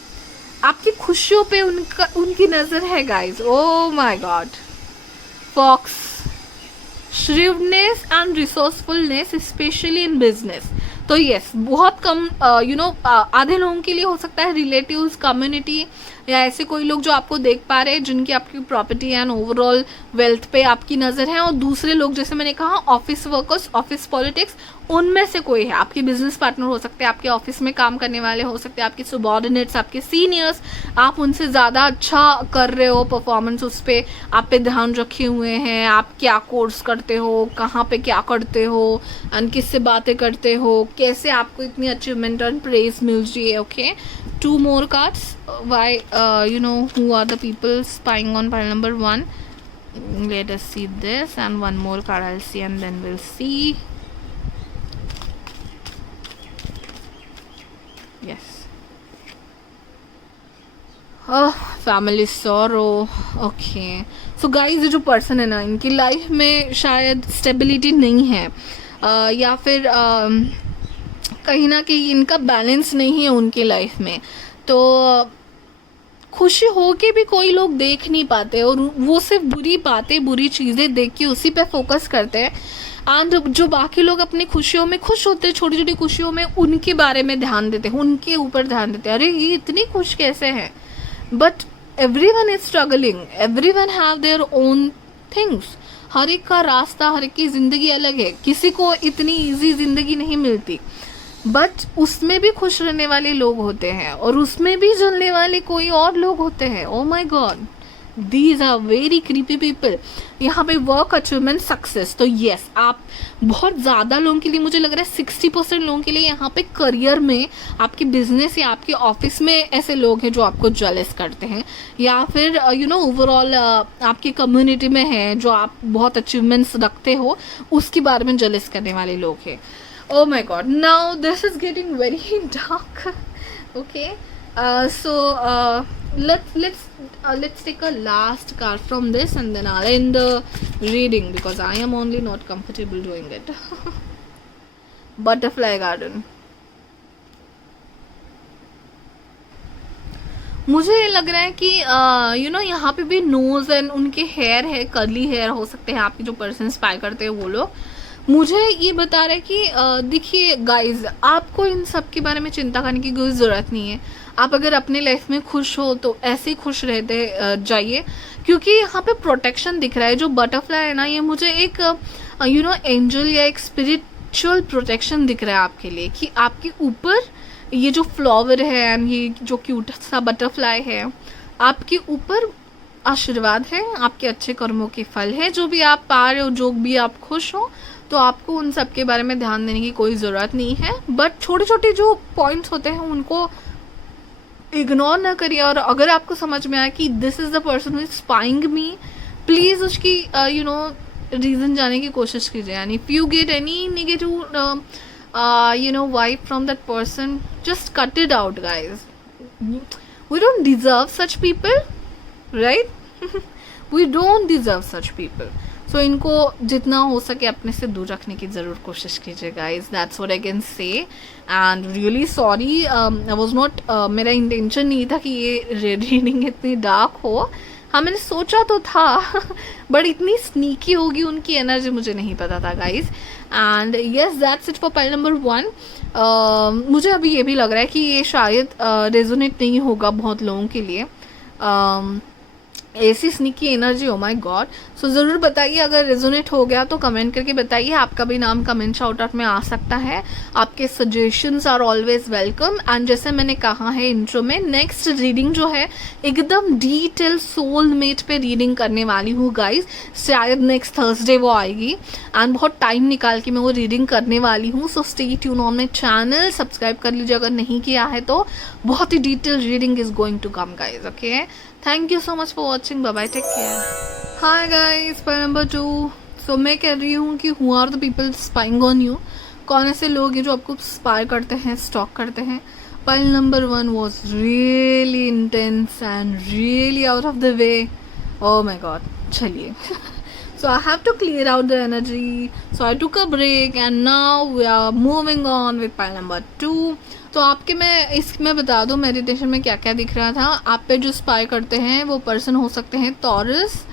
आपकी खुशियों पे उनकी नज़र है guys. Oh my god. Fox, shrewdness and resourcefulness especially in business. तो यस, बहुत कम आधे लोगों के लिए हो सकता है रिलेटिव्स, कम्युनिटी या ऐसे कोई लोग जो आपको देख पा रहे हैं, जिनकी आपकी प्रॉपर्टी एंड ओवरऑल वेल्थ पे आपकी नज़र है. और दूसरे लोग, जैसे मैंने कहा, ऑफिस वर्कर्स, ऑफिस पॉलिटिक्स, उनमें से कोई है. आपके बिजनेस पार्टनर हो सकते हैं, आपके ऑफिस में काम करने वाले हो सकते हैं, आपके सबॉर्डिनेट्स, आपके सीनियर्स. आप उनसे ज़्यादा अच्छा कर रहे हो परफॉर्मेंस, उस पर आप पे ध्यान रखे हुए हैं. आप क्या कोर्स करते हो, कहाँ पे क्या करते हो, एंड किससे बातें करते हो, कैसे आपको इतनी अचीवमेंट एंड प्रेज मिल रही है. Okay, 2 more cards. Why who are the people spying on pile number 1? Let us see this, and one more card I'll see, and then we'll see. Yes. Family sorrow. Okay, so guys, जो person है ना, इनकी life में शायद stability नहीं है, या फिर कहीं ना कहीं इनका बैलेंस नहीं है उनकी लाइफ में. तो खुशी हो के भी कोई लोग देख नहीं पाते, और वो सिर्फ बुरी बातें, बुरी चीज़ें देख के उसी पे फोकस करते हैं. एंड जो बाकी लोग अपनी खुशियों में खुश होते हैं, छोटी छोटी खुशियों में, उनके बारे में ध्यान देते हैं, उनके ऊपर ध्यान देते हैं. अरे ये इतनी खुश कैसे हैं? But everyone is struggling, everyone have their own things. हर एक का रास्ता, हर एक की ज़िंदगी अलग है. किसी को इतनी ईजी ज़िंदगी नहीं मिलती, बट उसमें भी खुश रहने वाले लोग होते हैं, और उसमें भी जलने वाले कोई और लोग होते हैं. Oh my god, these are very creepy people. यहाँ पे वर्क, अचीवमेंट, सक्सेस. तो येस, आप बहुत ज़्यादा लोगों के लिए, मुझे लग रहा है 60% लोगों के लिए यहाँ पे करियर में, आपके बिजनेस या आपके ऑफिस में ऐसे लोग हैं जो आपको जेलस करते हैं, या फिर ओवरऑल आपकी कम्युनिटी में है जो आप बहुत अचीवमेंट्स रखते हो, उसके बारे में जेलस करने वाले लोग हैं. Oh my god, now this is getting very dark. Okay, so let's take a last card from this, and then I'll end the reading because I am only not comfortable doing it. Butterfly garden. मुझे लग रहा है कि यहाँ पे भी knows and उनके hair है, कर्ली हेयर हो सकते हैं आपके जो पर्सन स्पाई करते हैं वो लोग. मुझे ये बता रहा है कि देखिए गाइज, आपको इन सब के बारे में चिंता करने की कोई ज़रूरत नहीं है. आप अगर अपने लाइफ में खुश हो तो ऐसे ही खुश रहते जाइए, क्योंकि यहाँ पे प्रोटेक्शन दिख रहा है. जो बटरफ्लाई है ना, ये मुझे एक एंजल या एक स्पिरिचुअल प्रोटेक्शन दिख रहा है आपके लिए, कि आपके ऊपर ये जो फ्लावर है एंड ये जो क्यूट सा बटरफ्लाई है, आपके ऊपर आशीर्वाद है, आपके अच्छे कर्मों के फल है, जो भी आप पा रहे हो, जो भी आप खुश हो, तो आपको उन सब के बारे में ध्यान देने की कोई ज़रूरत नहीं है। बट छोटे छोटे जो पॉइंट्स होते हैं उनको इग्नोर ना करिए। और अगर आपको समझ में आया कि this is the person who is spying me, please उसकी रीज़न जाने की कोशिश कीजिए। यानी if you get any negative vibe from that person, just cut it out guys. We don't deserve such people, right? We don't deserve such people. So इनको जितना हो सके अपने से दूर रखने की ज़रूर कोशिश कीजिए guys. That's what I can say. And really sorry, I was not, मेरा इंटेंशन नहीं था कि ये रीडिंग इतनी डार्क हो। हाँ, मैंने सोचा तो था बट इतनी स्नीकी होगी उनकी एनर्जी मुझे नहीं पता था guys. And yes, that's it for pile number 1। मुझे अभी ये भी लग रहा है कि ये शायद रेजोनेट नहीं होगा बहुत लोगों के लिए। ऐसी sneaky energy, oh my god. So ज़रूर बताइए, अगर रेजोनेट हो गया तो कमेंट करके बताइए। आपका भी नाम कमेंट शाउट आउट में आ सकता है। आपके suggestions are always welcome. And जैसे मैंने कहा है इंट्रो में, नेक्स्ट रीडिंग जो है एकदम डिटेल सोलमेट पे रीडिंग करने वाली हूँ गाइज। शायद नेक्स्ट थर्सडे वो आएगी एंड बहुत टाइम निकाल के मैं वो रीडिंग करने वाली हूँ। So stay tune on my channel, subscribe कर लीजिए अगर नहीं किया है तो। बहुत ही detail reading is going to come guys, okay? Thank you so much for watching, bye bye, take care. Hi guys, pile number 2। So मैं कह रही हूँ कि who are the people spying on you? कौन ऐसे लोग हैं जो आपको स्पाई करते हैं, स्टॉक करते हैं? Pile number 1 was really intense and really out of the way. Oh my God, चलिए। So I have to clear out the energy. So I took a break and now we are moving on with pile number 2. तो आपके मैं बता दूँ meditation में क्या क्या दिख रहा था। आप पे जो स्पाई करते हैं वो पर्सन हो सकते हैं टॉरस,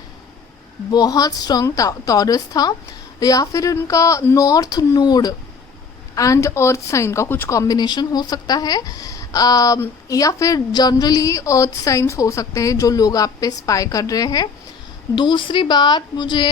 बहुत स्ट्रॉन्ग टॉरस था, या फिर उनका north node and earth sign का कुछ कॉम्बिनेशन हो सकता है, या फिर जनरली अर्थ साइंस हो सकते हैं जो लोग आप पे स्पाई कर रहे हैं। दूसरी बात, मुझे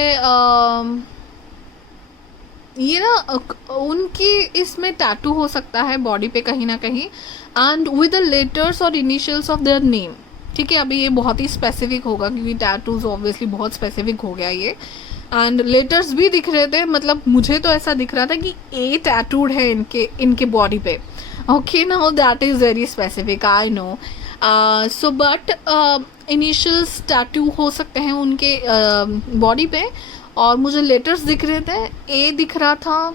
ये ना उनकी इसमें टैटू हो सकता है बॉडी पे कहीं ना कहीं, एंड विद द लेटर्स और इनिशियल्स ऑफ देयर नेम। ठीक है, अभी ये बहुत ही स्पेसिफिक होगा क्योंकि टैटूज ऑब्वियसली बहुत स्पेसिफिक हो गया ये। एंड लेटर्स भी दिख रहे थे, मतलब मुझे तो ऐसा दिख रहा था कि ए टैटूड है इनके बॉडी पे। Okay, now that is very specific, I know. So but initials tattoo हो सकते हैं उनके बॉडी पे, और मुझे लेटर्स दिख रहे थे। ए दिख रहा था,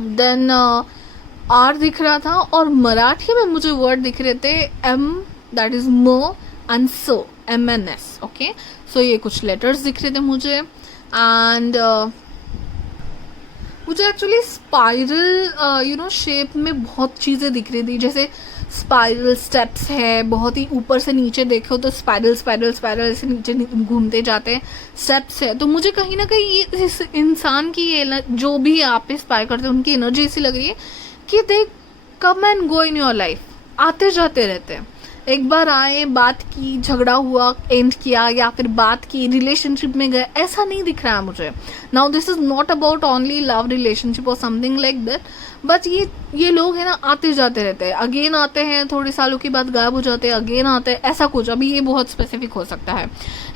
देन आर दिख रहा था, और मराठी में मुझे वर्ड दिख रहे थे एम, दैट इज़ मो, एंड सो, MNS। ओके, सो ये कुछ लेटर्स दिख रहे थे मुझे। एंड मुझे एक्चुअली स्पाइरल शेप में बहुत चीज़ें दिख रही थी, जैसे स्पाइरल स्टेप्स है, बहुत ही ऊपर से नीचे देखो तो स्पाइरल स्पाइरल स्पाइरल ऐसे नीचे घूमते जाते हैं स्टेप्स है। तो मुझे कहीं ना कहीं इस इंसान की ये जो भी आप पे स्पाई करते हैं उनकी एनर्जी ऐसी लग रही है कि they come and go in your life, आते जाते रहते हैं। एक बार आए, बात की, झगड़ा हुआ, एंड किया, या फिर बात की, रिलेशनशिप में गए, ऐसा नहीं दिख रहा है मुझे। Now this is not about only love relationship और समथिंग लाइक दैट, बट ये लोग हैं ना, आते जाते रहते हैं, अगेन आते हैं, थोड़े सालों के बाद गायब हो जाते हैं, अगेन आते हैं, ऐसा कुछ। अभी ये बहुत स्पेसिफिक हो सकता है।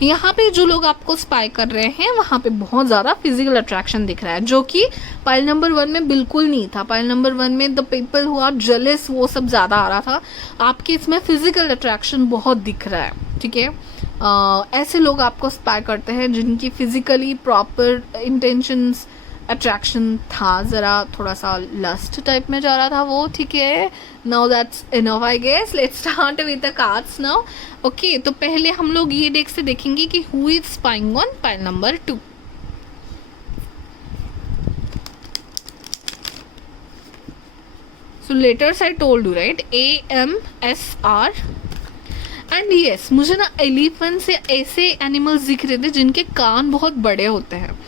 यहाँ पे जो लोग आपको स्पाई कर रहे हैं वहाँ पे बहुत ज़्यादा फिजिकल अट्रैक्शन दिख रहा है, जो कि पाइल नंबर 1 में बिल्कुल नहीं था। पाइल नंबर 1 में the people who are jealous, वो सब ज़्यादा आ रहा था। आपके इसमें फिजिकल अट्रैक्शन बहुत दिख रहा है। ठीक है, ऐसे लोग आपको स्पाई करते हैं जिनकी फिजिकली प्रॉपर इंटेंशंस, अट्रैक्शन था, ज़रा थोड़ा सा लस्ट टाइप में जा रहा था वो। ठीक है, now that's enough I guess. Let's start with the cards now. Okay, तो पहले हम लोग ये डेक से देखेंगे कि who is spying on pile number 2। So letters I told you right, AMSR and yes, मुझे ना एलिफेंट से ऐसे एनिमल्स दिख रहे थे जिनके कान बहुत बड़े होते हैं,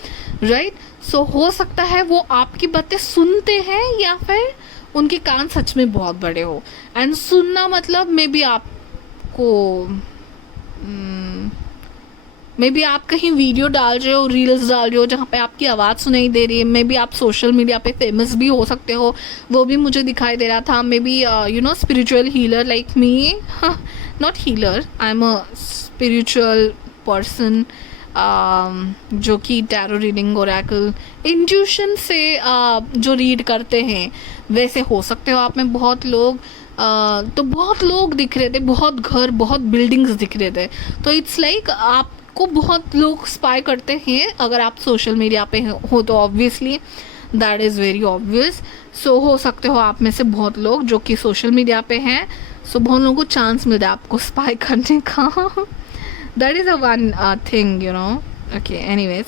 राइट? सो हो सकता है वो आपकी बातें सुनते हैं या फिर उनके कान सच में बहुत बड़े हो। एंड सुनना मतलब मे बी आपको मे बी आप कहीं वीडियो डाल रहे हो, रील्स डाल रहे हो जहाँ पे आपकी आवाज़ सुनाई दे रही है। मे बी आप सोशल मीडिया पे फेमस भी हो सकते हो, वो भी मुझे दिखाई दे रहा था। May be spiritual healer like me, not healer, I am a spiritual person जो कि टैरो रीडिंग, ओरेकल, इंट्यूशन से जो रीड करते हैं वैसे हो सकते हो आप में बहुत लोग। तो बहुत लोग दिख रहे थे, बहुत घर, बहुत बिल्डिंग्स दिख रहे थे, तो इट्स लाइक आपको बहुत लोग स्पाई करते हैं अगर आप सोशल मीडिया पे हो तो obviously that is very obvious. So हो सकते हो आप में से बहुत लोग जो कि सोशल मीडिया पे हैं, सो बहुत लोगों को चांस मिलता है आपको स्पाई करने का। That is a one thing, you know. Okay, anyways,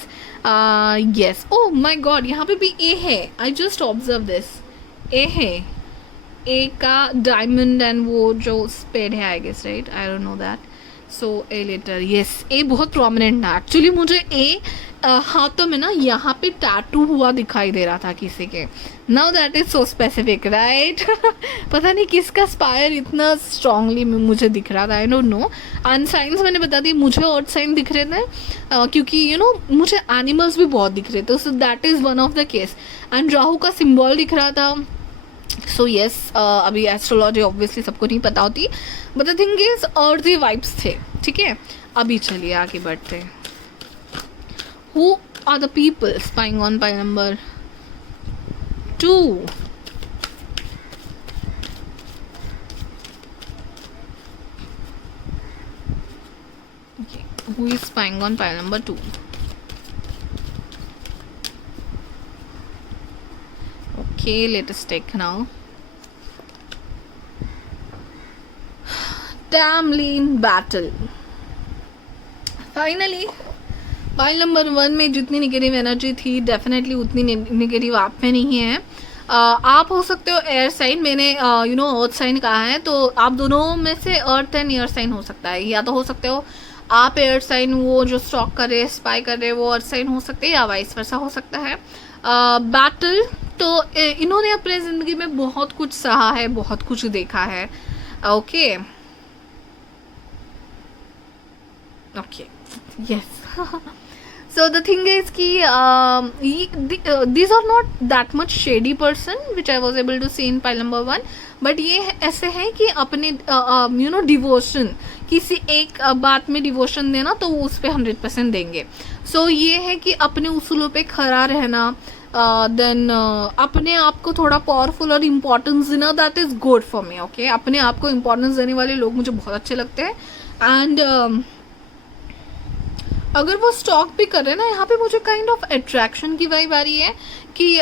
yes, oh my god, यहाँ पे भी ए है, I just observe this, A है, ए का डायमंड एंड वो जो स्पेड है, I guess, right, I don't know that. So A letter, yes, A बहुत प्रोमिनेंट है एक्चुअली। मुझे ए हाथों में ना यहाँ पे टैटू हुआ दिखाई दे रहा था किसी के। Now that is so specific, right. पता नहीं किसका स्पायर इतना स्ट्रांगली मुझे दिख रहा था, आई डोंट नो। एंड साइंस मैंने बता दी, मुझे अर्थ साइन दिख रहे थे क्योंकि यू नो मुझे एनिमल्स भी बहुत दिख रहे थे, so that is one of the case. And Rahu का सिम्बॉल दिख रहा था। सो येस, अभी एस्ट्रोलॉजी ऑब्वियसली सबको नहीं पता होती, बट द थिंग इज अर्थी वाइब्स थे, ठीक है। अभी चलिए आगे बढ़ते हैं। Who are the people spying on pile number 2? Okay, who is spying on pile number 2? Okay, let us take now. Tamlin battle. Finally, pile number 1 में जितनी नेगेटिव एनर्जी थी डेफिनेटली उतनी नेगेटिव आप में नहीं है। आप हो सकते हो एयर साइन, मैंने यू नो अर्थ साइन कहा है, तो आप दोनों में से अर्थ एंड एयर साइन हो सकता है। या तो हो सकते हो आप एयर साइन, वो जो स्टॉक कर रहे, स्पाई कर रहे, वो अर्थ साइन हो सकते हैं, या वाइस वर्सा हो सकता है। बैटल, तो इन्होंने अपने ज़िंदगी में बहुत कुछ सहा है, बहुत कुछ देखा है। Okay okay, yes. So the thing is कि these are not that much shady person which I was able to see in pile number 1, but ये ऐसे है कि अपने you know डिवोशन, किसी एक बात में डिवोशन देना तो वो उस पर 100% देंगे। So ये है कि अपने उसूलों पे खड़ा रहना, देन अपने आप को थोड़ा पावरफुल और इम्पोर्टेंस देना, that is good for me. Okay, अपने आप को इम्पोर्टेंस देने वाले लोग मुझे बहुत अच्छे लगते हैं। एंड अगर वो स्टॉक भी कर रहे हैं ना, यहाँ पे मुझे काइंड ऑफ अट्रैक्शन की वाइब आ रही है कि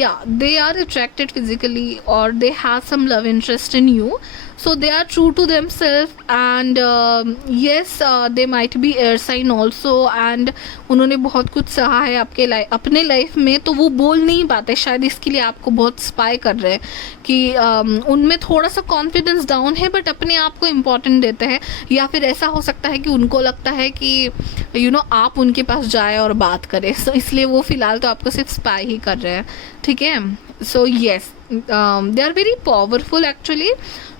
या दे आर अट्रैक्टेड फिजिकली और they have some love interest in you, so they are true to them self. And yes, they might be air sign also, and उन्होंने बहुत कुछ सहा है आपके अपने लाइफ में, तो वो बोल नहीं पाते, शायद इसके लिए आपको बहुत स्पाई कर रहे हैं कि उनमें थोड़ा सा कॉन्फिडेंस डाउन है, बट अपने आप को इम्पोर्टेंट देते हैं। या फिर ऐसा हो सकता है कि उनको लगता है कि यू नो आप उनके पास जाए और बात करें, सो इसलिए वो फिलहाल तो आपको सिर्फ स्पाई ही कर रहे हैं, ठीक है। So yes, they are very powerful actually,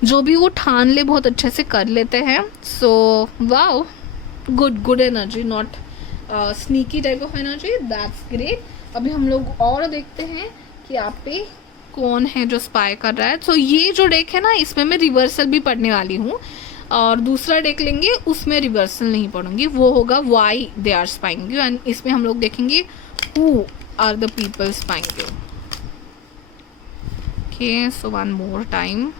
जो भी वो ठान ले बहुत अच्छे से कर लेते हैं। So wow, good energy, not sneaky type of energy, that's great. अभी हम लोग और देखते हैं कि आप पे कौन है जो स्पाई कर रहा है। सो ये जो डेक है ना, इसमें मैं रिवर्सल भी पढ़ने वाली हूँ, और दूसरा डेक लेंगे उसमें रिवर्सल नहीं पढ़ूंगी, वो होगा why they are spying you, and इसमें हम लोग देखेंगे who are the people spying you. Okay, so one more time.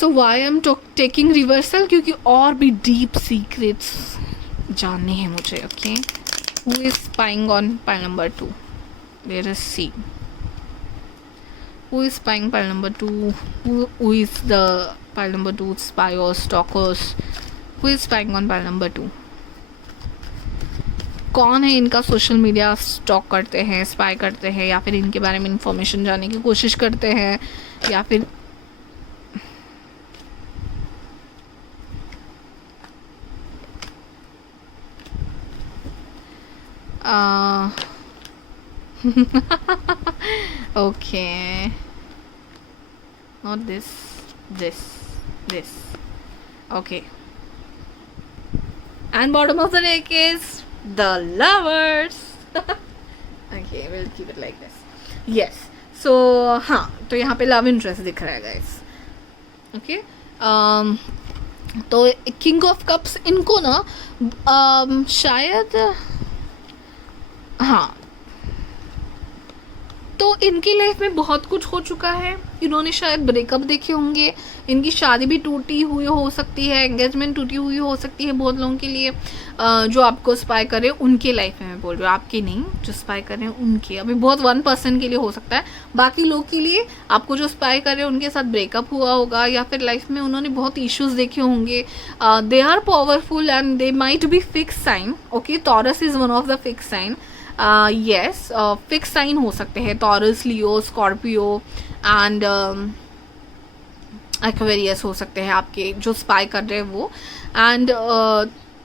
So why I am taking reversal, क्योंकि और भी डीप सीक्रेट्स जानने हैं मुझे। Okay, who is spying on pile number 2? There is C. Who is spying pile number 2? Who is the pile number 2 spy or stalkers? Who is spying on pile number 2? कौन है इनका social media stock करते हैं, spy करते हैं, या फिर इनके बारे में इंफॉर्मेशन जानने की कोशिश करते हैं, या फिर okay, not this, okay, and bottom of the deck is the lovers. Okay, we'll keep it like this. Yes, so हाँ, तो यहाँ पे लव इंटरेस्ट दिख रहा है गाइस। ओके, तो किंग ऑफ कप्स इनको ना शायद, हाँ, तो इनकी लाइफ में बहुत कुछ हो चुका है, इन्होंने शायद ब्रेकअप देखे होंगे, इनकी शादी भी टूटी हुई हो सकती है, एंगेजमेंट टूटी हुई हो सकती है बहुत लोगों के लिए, जो आपको स्पाई कर रहे हैं उनके लाइफ में मैं बोल रही हूँ, आपकी नहीं, जो स्पाई कर रहे हैं उनके, अभी बहुत 1% के लिए हो सकता है, बाकी लोग के लिए आपको जो स्पाई कर रहे हैं उनके साथ ब्रेकअप हुआ होगा, या फिर लाइफ में उन्होंने बहुत इश्यूज देखे होंगे, they are powerful and they might be fix sign, okay, Taurus is one of the fix sign, yes, fix sign हो सकते हैं Taurus, Leo, Scorpio and Aquarius हो सकते हैं आपके जो स्पाई कर रहे हैं वो, एंड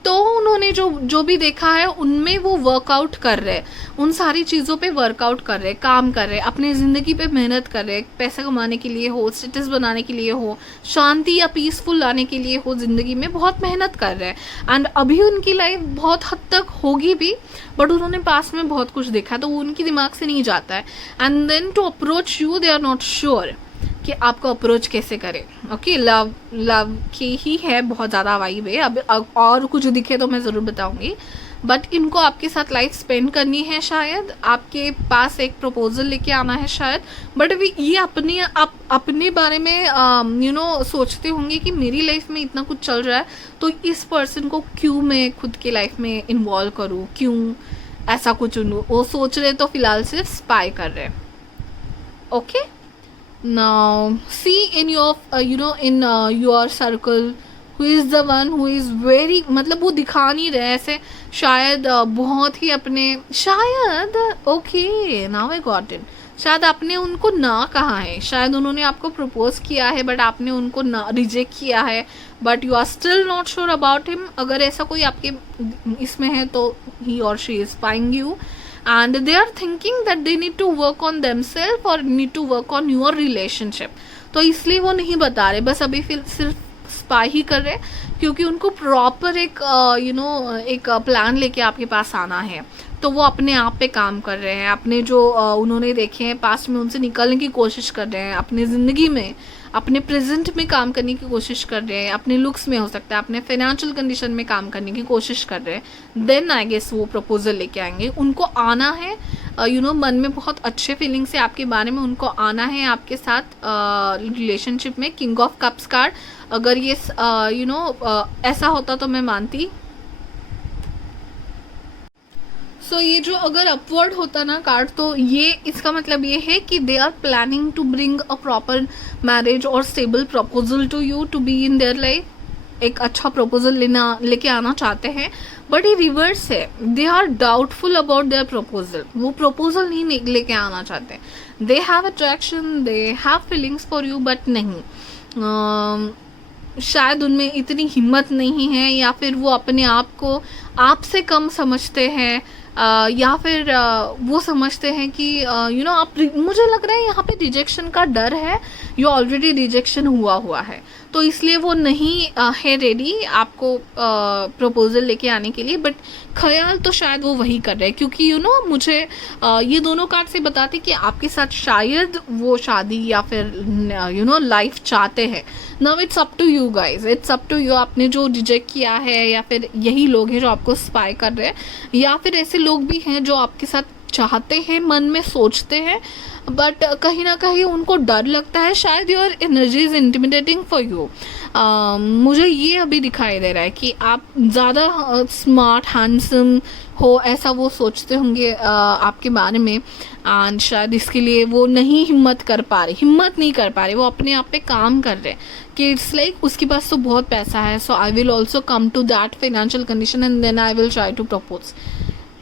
तो उन्होंने जो भी देखा है उनमें वो वर्कआउट कर रहे हैं, उन सारी चीज़ों पे वर्कआउट कर रहे हैं, काम कर रहे हैं, अपनी ज़िंदगी पे मेहनत कर रहे हैं, पैसा कमाने के लिए हो, स्टेटस बनाने के लिए हो, शांति या पीसफुल लाने के लिए हो, ज़िंदगी में बहुत मेहनत कर रहे हैं, एंड अभी उनकी लाइफ बहुत हद तक होगी भी, बट उन्होंने पास में बहुत कुछ देखा है तो वो उनकी दिमाग से नहीं जाता है, and then to approach you they are not sure कि आपको अप्रोच कैसे करें, ओके, लव की ही है बहुत ज़्यादा वाइब है, अब और कुछ दिखे तो मैं ज़रूर बताऊंगी, बट इनको आपके साथ लाइफ स्पेंड करनी है, शायद आपके पास एक प्रपोजल लेके आना है शायद, बट अभी ये अपने बारे में सोचते होंगे कि मेरी लाइफ में इतना कुछ चल रहा है तो इस पर्सन को क्यों मैं खुद के लाइफ में इन्वॉल्व करूँ, क्यों ऐसा कुछ वो सोच रहे, तो फिलहाल सिर्फ स्पाई कर रहे हैं, okay. Now see in your in your circle who is the one who is very, मतलब वो दिखा नहीं रहे ऐसे, शायद बहुत ही अपने, शायद okay now I got it, शायद आपने उनको ना कहा है, शायद उन्होंने आपको प्रपोज किया है बट आपने उनको ना रिजेक्ट किया है, but you are still not sure about him, अगर ऐसा कोई आपके इसमें है तो ही और she is spying you, and they are thinking that they need to work on themselves or need to work on your relationship, तो इसलिए वो नहीं बता रहे, बस अभी फिर सिर्फ स्पाई ही कर रहे क्योंकि उनको प्रॉपर एक एक प्लान लेके आपके पास आना है, तो वो अपने आप पे काम कर रहे हैं, अपने जो उन्होंने देखे हैं पास्ट में उनसे निकलने की कोशिश कर रहे हैं, अपनी ज़िंदगी में अपने प्रेजेंट में काम करने की कोशिश कर रहे हैं, अपने लुक्स में हो सकता है, अपने फाइनेंशियल कंडीशन में काम करने की कोशिश कर रहे हैं, देन आई गेस वो प्रपोजल लेके आएंगे, उनको आना है, मन में बहुत अच्छे फीलिंग से आपके बारे में उनको आना है आपके साथ रिलेशनशिप में। किंग ऑफ कप्स कार्ड, अगर ये ऐसा होता तो मैं मानती, ये जो अगर अपवर्ड होता ना कार्ड, तो ये इसका मतलब ये है कि they are planning to bring a proper marriage और stable proposal to you to be in their life, एक अच्छा प्रपोजल लेके आना चाहते हैं, बट ये रिवर्स है, they are doubtful about their proposal, वो प्रपोजल नहीं लेके आना चाहते, they have attraction, they have feelings for you, but नहीं, शायद उनमें इतनी हिम्मत नहीं है, या फिर वो अपने आप को आपसे कम समझते हैं, या फिर वो समझते हैं कि आप, मुझे लग रहा है यहाँ पे रिजेक्शन का डर है, ये ऑलरेडी रिजेक्शन हुआ है, तो इसलिए वो नहीं है रेडी आपको प्रपोजल लेके आने के लिए, बट ख्याल तो शायद वो वही कर रहे हैं, क्योंकि मुझे ये दोनों कार्ड से बताते कि आपके साथ शायद वो शादी या फिर लाइफ चाहते हैं। Now it's up to you guys, it's up to you, आपने जो रिजेक्ट किया है, या फिर यही लोग हैं जो आपको स्पाई कर रहे हैं, या फिर ऐसे लोग भी हैं जो आपके साथ चाहते हैं, मन में सोचते हैं, बट कहीं ना कहीं उनको डर लगता है, शायद your energy is intimidating for you. मुझे ये अभी दिखाई दे रहा है कि आप ज़्यादा स्मार्ट हैंडसम हो, ऐसा वो सोचते होंगे आपके बारे में, एंड शायद इसके लिए वो नहीं हिम्मत नहीं कर पा रहे, वो अपने आप पे काम कर रहे हैं कि इट्स लाइक उसके पास तो बहुत पैसा है, so I will also come to that financial condition and then I will try to propose,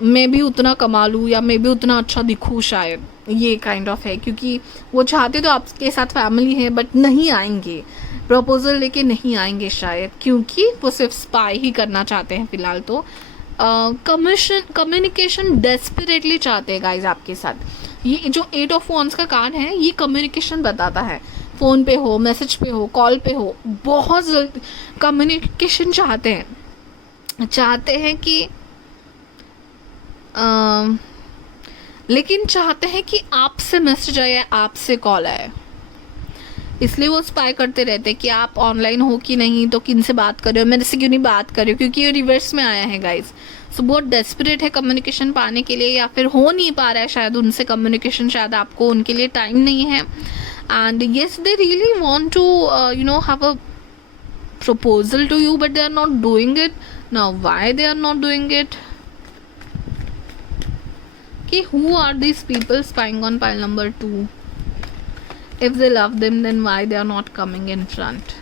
मैं भी उतना कमा लूँ या मैं भी उतना अच्छा दिखूँ, शायद ये काइंड ऑफ है, क्योंकि वो चाहते तो आपके साथ फैमिली है बट नहीं आएंगे, प्रपोजल लेके नहीं आएंगे शायद, क्योंकि वो सिर्फ स्पाई ही करना चाहते हैं फिलहाल तो। कम्युनिकेशन डेस्परेटली चाहते हैं गाइज आपके साथ। ये जो 8 ऑफ वॉन्ड्स का कार्ड है ये कम्युनिकेशन बताता है, फ़ोन पे हो, मैसेज पे हो, कॉल पे हो, बहुत जल्दी कम्युनिकेशन चाहते हैं कि लेकिन चाहते हैं कि आपसे मैसेज आए, आपसे कॉल आए, इसलिए वो स्पाई करते रहते हैं कि आप ऑनलाइन हो कि नहीं, तो किन से बात कर रहे हो, मेरे से क्यों नहीं बात कर रहे हो, क्योंकि ये रिवर्स में आया है गाइस। सो बहुत डेस्परेट है कम्युनिकेशन पाने के लिए, या फिर हो नहीं पा रहा है शायद उनसे कम्युनिकेशन, शायद आपको उनके लिए टाइम नहीं है। And yes they really want to you know have a proposal to you, but they are not doing it. Now why they are not doing it? Okay, who are these people spying on pile number 2? If they love them, then why they are not coming in front?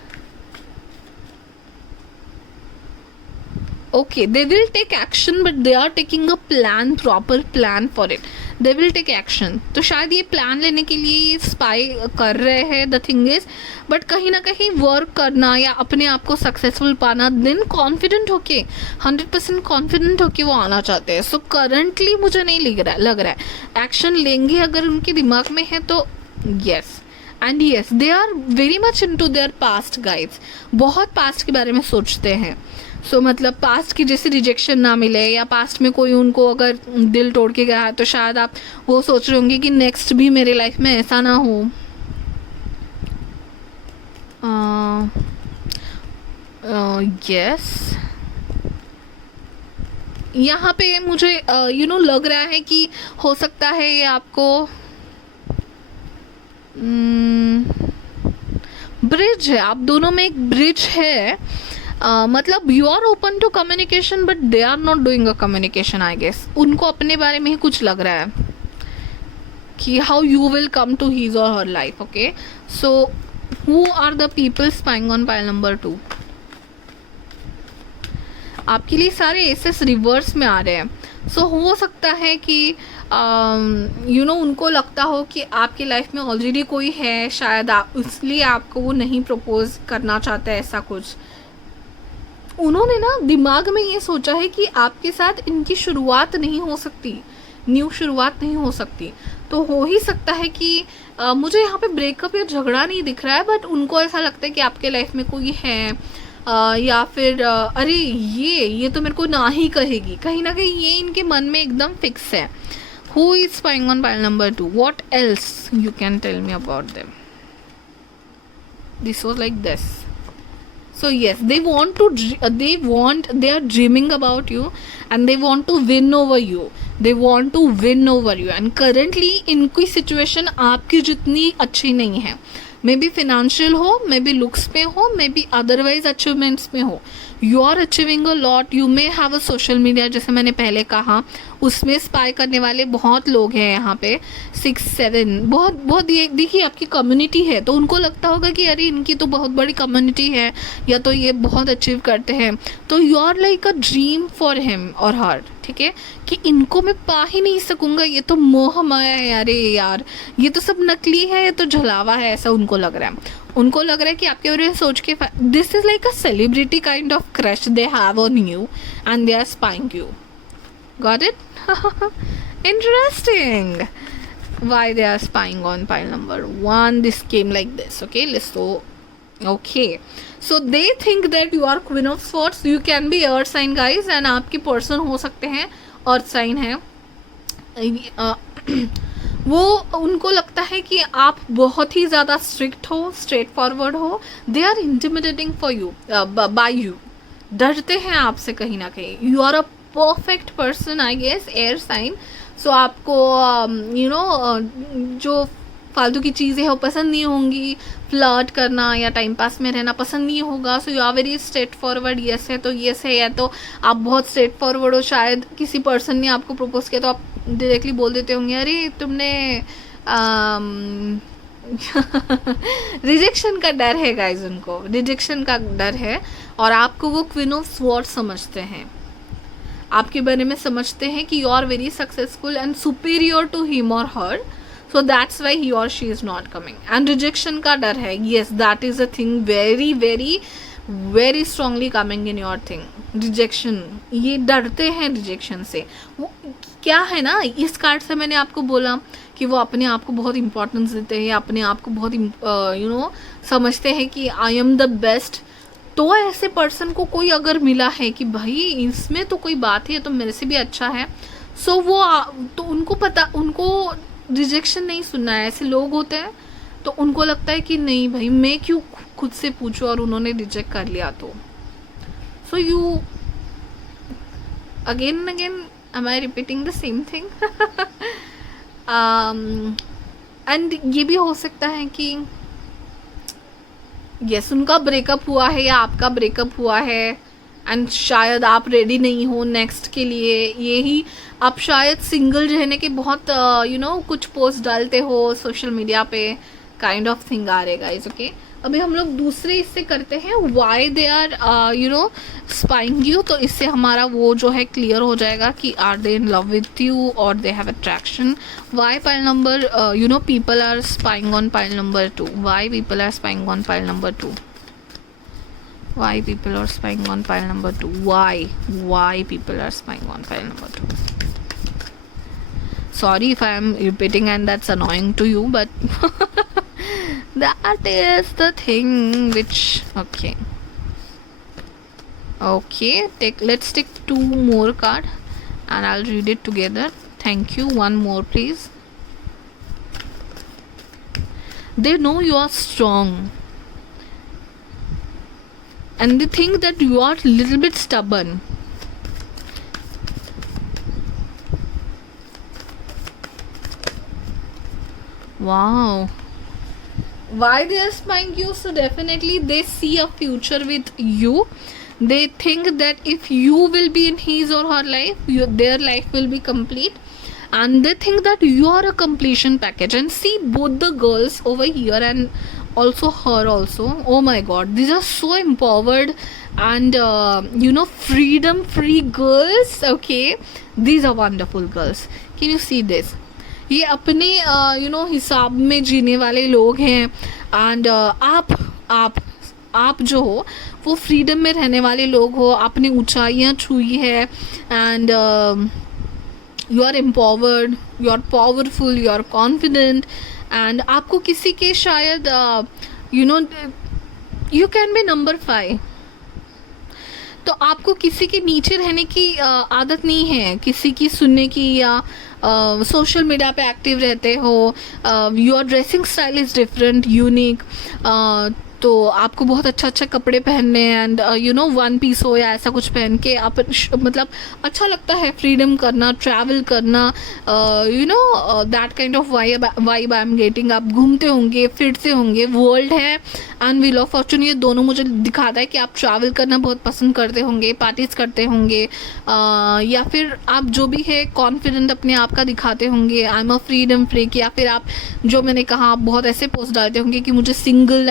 Okay, they will take action, but they are taking a plan, proper plan for it. They will take action. तो शायद ये plan लेने के लिए spy कर रहे हैं, the thing is, but कहीं ना कहीं वर्क करना या अपने आप को सक्सेसफुल पाना, देन कॉन्फिडेंट होके 100% कॉन्फिडेंट होके वो आना चाहते हैं। सो करंटली मुझे नहीं लग रहा है एक्शन लेंगे अगर उनके दिमाग में है तो yes. And yes, they are very much into their past guides, बहुत पास्ट के बारे में सोचते हैं। सो मतलब पास्ट की जैसे रिजेक्शन ना मिले, या पास्ट में कोई उनको अगर दिल तोड़ के गया है, तो शायद आप वो सोच रहे होंगे कि नेक्स्ट भी मेरे लाइफ में ऐसा ना हो। यस, यहाँ पे मुझे यू नो लग रहा है कि हो सकता है ये आपको ब्रिज है, आप दोनों में एक ब्रिज है। मतलब you are open to communication, but they are not doing a communication I guess. उनको अपने बारे में ही कुछ लग रहा है कि how you will come to his or her life. Okay, so who are the people spying on pile number 2? आपके लिए सारे एसेस रिवर्स में आ रहे हैं। सो हो सकता है कि यू नो उनको लगता हो कि आपकी लाइफ में ऑलरेडी कोई है, शायद इसलिए आपको वो नहीं प्रपोज करना चाहते, ऐसा कुछ। उन्होंने ना दिमाग में ये सोचा है कि आपके साथ इनकी शुरुआत नहीं हो सकती, न्यू शुरुआत नहीं हो सकती। तो हो ही सकता है कि मुझे यहाँ पे ब्रेकअप या झगड़ा नहीं दिख रहा है, बट उनको ऐसा लगता है कि आपके लाइफ में कोई है, या फिर अरे ये तो मेरे को ना ही कहेगी, कहीं ना कहीं ये इनके मन में एकदम फिक्स है। Who is spying on pile number 2? What else you can tell me about them? This was like this. So yes, they are dreaming about you, and they want to win over you. They want to win over you, and currently इनकी situation आपकी जितनी अच्छी नहीं है। May be financial हो, may be looks पे हो, may be otherwise achievements में हो। You are achieving a lot, you may have a social media, जैसे मैंने पहले कहा, उसमें स्पाई करने वाले बहुत लोग हैं यहाँ पे, 6-7 बहुत ये देखिए आपकी कम्युनिटी है, तो उनको लगता होगा कि अरे इनकी तो बहुत बड़ी कम्युनिटी है, या तो ये बहुत अचीव करते हैं, तो you are like a dream for him और हर। ठीक है, कि इनको मैं पा ही नहीं सकूंगा, ये तो मोह माया है, अरे यार ये तो सब नकली है, ये तो झलावा है, ऐसा उनको लग रहा है। उनको लग रहा है कि आपके बारे में सोच के this is like a celebrity kind of crush they have on you, and they are spying you. Got it? Interesting. Why they are spying on pile number 1? This came like this. Okay, okay, so they think that you are Queen of Swords. You can be earth sign guys, and आपके person हो सकते हैं earth sign है। वो उनको लगता है कि आप बहुत ही ज़्यादा स्ट्रिक्ट हो, स्ट्रेट फॉरवर्ड हो। They are intimidating for you, by you, डरते हैं आपसे कहीं ना कहीं। You are a perfect person I guess, air sign. So आपको यू नो जो फालतू की चीज़ें हैं वो पसंद नहीं होंगी, फ्लर्ट करना या टाइम पास में रहना पसंद नहीं होगा। So you are very straightforward. Yes है तो येस है, या तो आप बहुत स्ट्रेट फॉरवर्ड हो। शायद किसी पर्सन ने आपको प्रपोज किया तो आप डायरेक्टली बोल देते होंगे अरे तुमने रिजेक्शन का डर है गाइज, उनको रिजेक्शन का डर है, और आपको वो क्वीन ऑफ स्वॉर्ड समझते हैं, आपके बारे में समझते हैं कि you are very successful and superior to him और her. So that's why he और she is not coming. And rejection का डर है, yes that is a thing very very very strongly coming in your thing. Rejection, ये डरते हैं rejection से। वो क्या है ना, इस कार्ड से मैंने आपको बोला कि वो अपने आप को बहुत इंपॉर्टेंस देते हैं, अपने आप को बहुत यू नो समझते हैं कि आई एम द बेस्ट। तो ऐसे पर्सन को कोई अगर मिला है कि भाई इसमें तो कोई बात है, तो मेरे से भी अच्छा है, सो वो तो उनको पता, उनको रिजेक्शन नहीं सुनना है। ऐसे लोग होते हैं तो उनको लगता है कि नहीं भाई मैं क्यों खुद से पूछूं और उन्होंने रिजेक्ट कर लिया तो. So you again and again am I repeating the same thing? And ये भी हो सकता है कि यस उनका ब्रेकअप हुआ है या आपका ब्रेकअप हुआ है एंड शायद आप रेडी नहीं हो नेक्स्ट के लिए. यही आप शायद सिंगल रहने के बहुत कुछ पोस्ट डालते हो सोशल मीडिया पे, काइंड ऑफ थिंग आ रहेगा इज ओके. अभी हम लोग दूसरे इससे करते हैं why they are spying you. तो इससे हमारा वो जो है क्लियर हो जाएगा कि are they in love with you और they have attraction. Why pile number people are spying on pile number 2. Why people are spying on pile number 2. Why people are spying on pile number 2? Why people are spying on pile number 2? Sorry if I am repeating and that's annoying to you, but that is the thing which okay. Let's take 2 more card and I'll read it together. Thank you. One more please. They know you are strong. And they think that you are a little bit stubborn. Wow. Why they are spying you? So definitely they see a future with you. They think that if you will be in his or her life, their life will be complete. And they think that you are a completion package. And see both the girls over here and also her also, oh my god, these are so empowered and freedom free girls. Okay, these are wonderful girls. Can you see this? ये अपने हिसाब में जीने वाले लोग हैं and आप जो हो वो फ्रीडम में रहने वाले लोग हो. आपने ऊंचाइयाँ छुई है and you are empowered, you are powerful, you are confident and आपको किसी के शायद यू कैन बी नंबर 5. तो आपको किसी के नीचे रहने की आदत नहीं है, किसी की सुनने की या सोशल मीडिया पे एक्टिव रहते हो. Your dressing style is different, unique. तो आपको बहुत अच्छा कपड़े पहनने एंड वन पीस हो या ऐसा कुछ पहन के आप मतलब अच्छा लगता है. फ्रीडम करना, ट्रैवल करना, that kind of vibe I am getting. आप घूमते होंगे, फिरते होंगे. वर्ल्ड है एंड व्हील ऑफ फॉर्चून, ये दोनों मुझे दिखाता है कि आप ट्रैवल करना बहुत पसंद करते होंगे, पार्टीज करते होंगे, या फिर आप जो भी है कॉन्फिडेंट अपने आप का दिखाते होंगे. I am a freedom freak. या फिर आप जो मैंने कहा आप बहुत ऐसे पोस्ट डालते होंगे कि मुझे सिंगल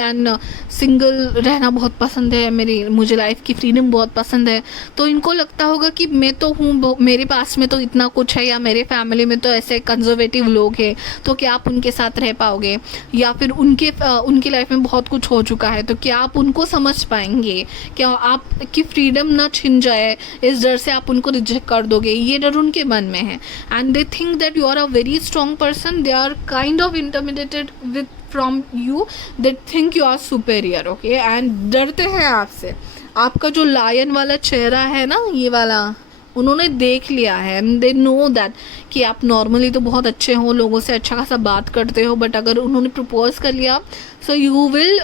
रहना बहुत पसंद है, मुझे लाइफ की फ्रीडम बहुत पसंद है. तो इनको लगता होगा कि मैं तो हूँ, मेरे पास में तो इतना कुछ है, या मेरे फैमिली में तो ऐसे कंजर्वेटिव लोग हैं, तो क्या आप उनके साथ रह पाओगे? या फिर उनकी लाइफ में बहुत कुछ हो चुका है, तो क्या आप उनको समझ पाएंगे? क्या आपकी फ्रीडम ना छिन जाए इस डर से आप उनको रिजेक्ट कर दोगे? ये डर उनके मन में है. And they think that you are a very strong person. They are kind of intermediated with from you. They think you are superior. Okay, and डरते हैं आपसे. आपका जो लायन वाला चेहरा है ना, ये वाला, उन्होंने देख लिया है एंड दे नो दैट कि आप नॉर्मली तो बहुत अच्छे हो, लोगों से अच्छा खासा बात करते हो, बट अगर उन्होंने प्रपोज कर लिया so you will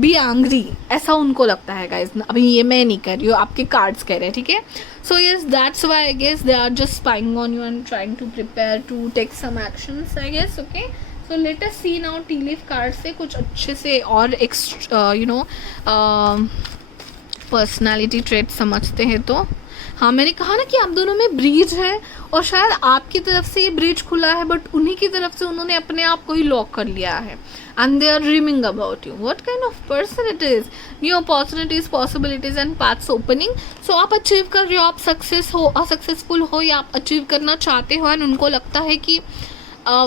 be angry. ऐसा उनको लगता है गाइस. अभी ये मैं नहीं कर रही हूँ, आपके कार्ड्स कह रहे हैं, ठीक है. So yes, that's why I guess they are just spying on you and trying to prepare to take some actions I guess. Okay, so let us see now tea leaf card से कुछ अच्छे से और personality trait समझते हैं. तो हाँ, मैंने कहा ना कि आप दोनों में ब्रिज है और शायद आपकी तरफ से ये ब्रिज खुला है, बट उन्हीं की तरफ से उन्होंने अपने आप को ही लॉक कर लिया है. And they are dreaming about you. What kind of person it is? New opportunities, possibilities and paths opening. So आप अचीव कर रहे हो, आप सक्सेसफुल हो या आप अचीव करना चाहते हो, एंड उनको लगता है कि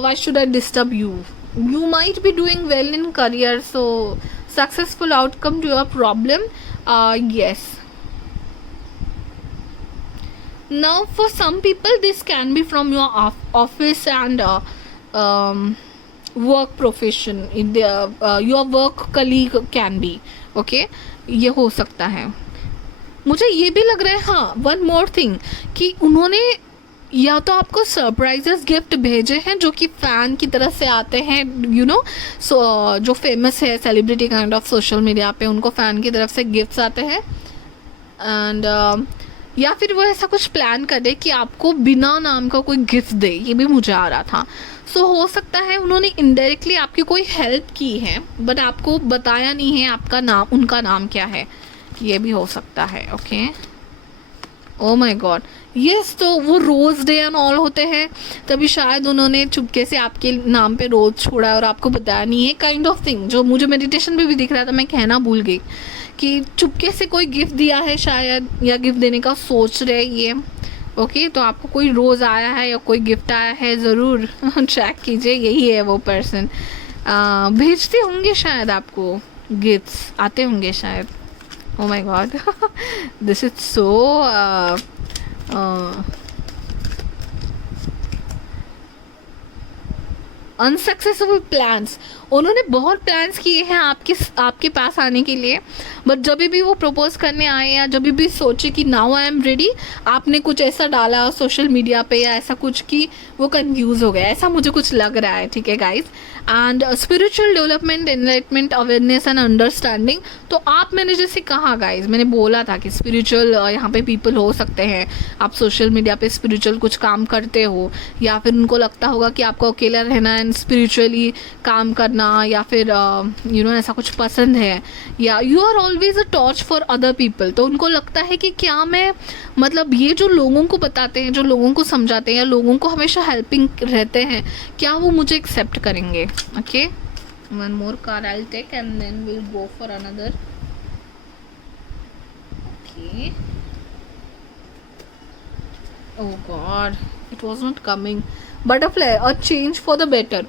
why should I disturb you? You might be doing well in career, so successful outcome to your problem. Yes. Now for some people this can be from your office and work profession. Your work colleague can be. Okay, ये हो सकता है. मुझे ये भी लग रहा है, हाँ, one more thing, कि उन्होंने या तो आपको सरप्राइजेस गिफ्ट भेजे हैं जो कि फ़ैन की तरफ से आते हैं, यू नो, सो जो फेमस है celebrity kind of social media पे, उनको फ़ैन की तरफ से गिफ्ट्स आते हैं। एंड या फिर वो ऐसा कुछ प्लान कर दे कि आपको बिना नाम का कोई गिफ्ट दे, ये भी मुझे आ रहा था। सो हो सकता है उन्होंने इनडायरेक्टली आपकी कोई हेल्प की है बट आपको बताया नहीं है आपका नाम, उनका नाम क्या है, ये भी हो सकता है। Okay, O my God, yes, तो वो रोज़ डे एंड ऑल होते हैं, तभी शायद उन्होंने चुपके से आपके नाम पे रोज़ छोड़ा और आपको बताया नहीं है, काइंड ऑफ थिंग, जो मुझे मेडिटेशन में भी दिख रहा था, मैं कहना भूल गई कि चुपके से कोई गिफ्ट दिया है शायद, या गिफ्ट देने का सोच रहे ये। ओके, तो आपको कोई रोज़ आया है या कोई गिफ्ट आया है, ज़रूर चेक कीजिए, यही है वो पर्सन। भेजते होंगे शायद आपको गिफ्ट्स, आते होंगे शायद। Oh my god, this is so unsuccessful plans. उन्होंने बहुत प्लान्स किए हैं आपके पास आने के लिए, बट जब भी वो प्रपोज करने आए या जब भी सोचे कि नाउ आई एम रेडी, आपने कुछ ऐसा डाला सोशल मीडिया पे या ऐसा कुछ कि वो कंफ्यूज हो गया, ऐसा मुझे कुछ लग रहा है। ठीक है guys, and spiritual development, enlightenment, awareness and understanding. तो आप, मैंने जैसे कहा गाइज, मैंने बोला था कि स्पिरिचुअल यहाँ पे पीपल हो सकते हैं, आप सोशल मीडिया पे स्पिरिचुअल कुछ काम करते हो, या फिर उनको लगता होगा कि आपको अकेला रहना एंड स्पिरिचुअली काम करना, या फिर यू नो ऐसा कुछ पसंद है, या you are always a torch for other people. तो उनको लगता है कि क्या मैं, मतलब ये जो लोगों को बताते हैं, जो लोगों को समझाते हैं, या लोगों को हमेशा हेल्पिंग रहते हैं, क्या वो मुझे एक्सेप्ट करेंगे। Okay, one more card I will take and then will go for another. Okay, oh god, it was not coming. Butterfly, a change for the better.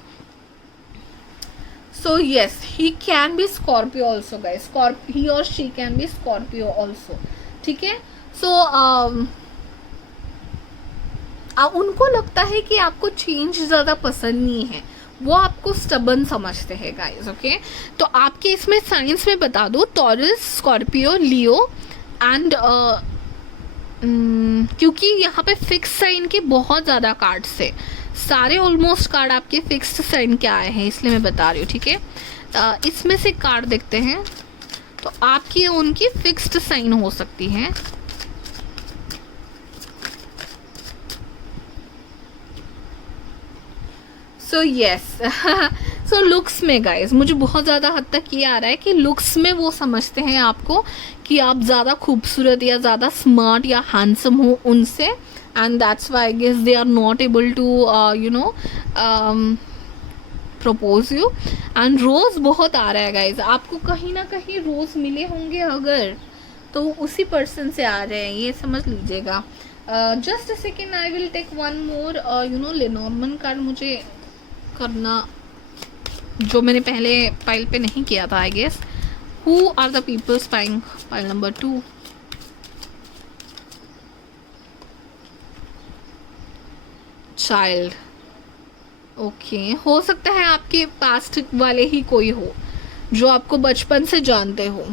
So yes, he can be Scorpio also guys, he or she can be Scorpio also, ठीक है। So उनको लगता है कि आपको change ज़्यादा पसंद नहीं है, वो आपको स्टबन समझते हैं गाइस। ओके, तो आपके इसमें साइंस में बता दो, टॉरस, स्कॉर्पियो, लियो एंड क्योंकि यहाँ पे फिक्स साइन के बहुत ज़्यादा कार्ड्स है, सारे ऑलमोस्ट कार्ड आपके फिक्स्ड साइन के आए हैं, इसलिए मैं बता रही हूँ। ठीक है, इसमें से कार्ड देखते हैं, तो आपकी उनकी फिक्स्ड साइन हो सकती है। सो यस, सो लुक्स में गाइज मुझे बहुत ज़्यादा हद तक ये आ रहा है कि लुक्स में वो समझते हैं आपको कि आप ज़्यादा खूबसूरत या ज़्यादा स्मार्ट या हैंडसम हो उनसे, and that's why I guess they are not able to you know propose you. And रोज़ बहुत आ रहा है गाइज, आपको कहीं ना कहीं रोज़ मिले होंगे अगर, तो उसी पर्सन से आ रहे हैं, ये समझ लीजिएगा। Just a second, I will take one more you know Lenormand card मुझे करना, जो मैंने पहले पाइल पे नहीं किया था I guess. Who are the people spying pile number 2। Child, okay, हो सकता है आपके पास्ट वाले ही कोई हो जो आपको बचपन से जानते हो।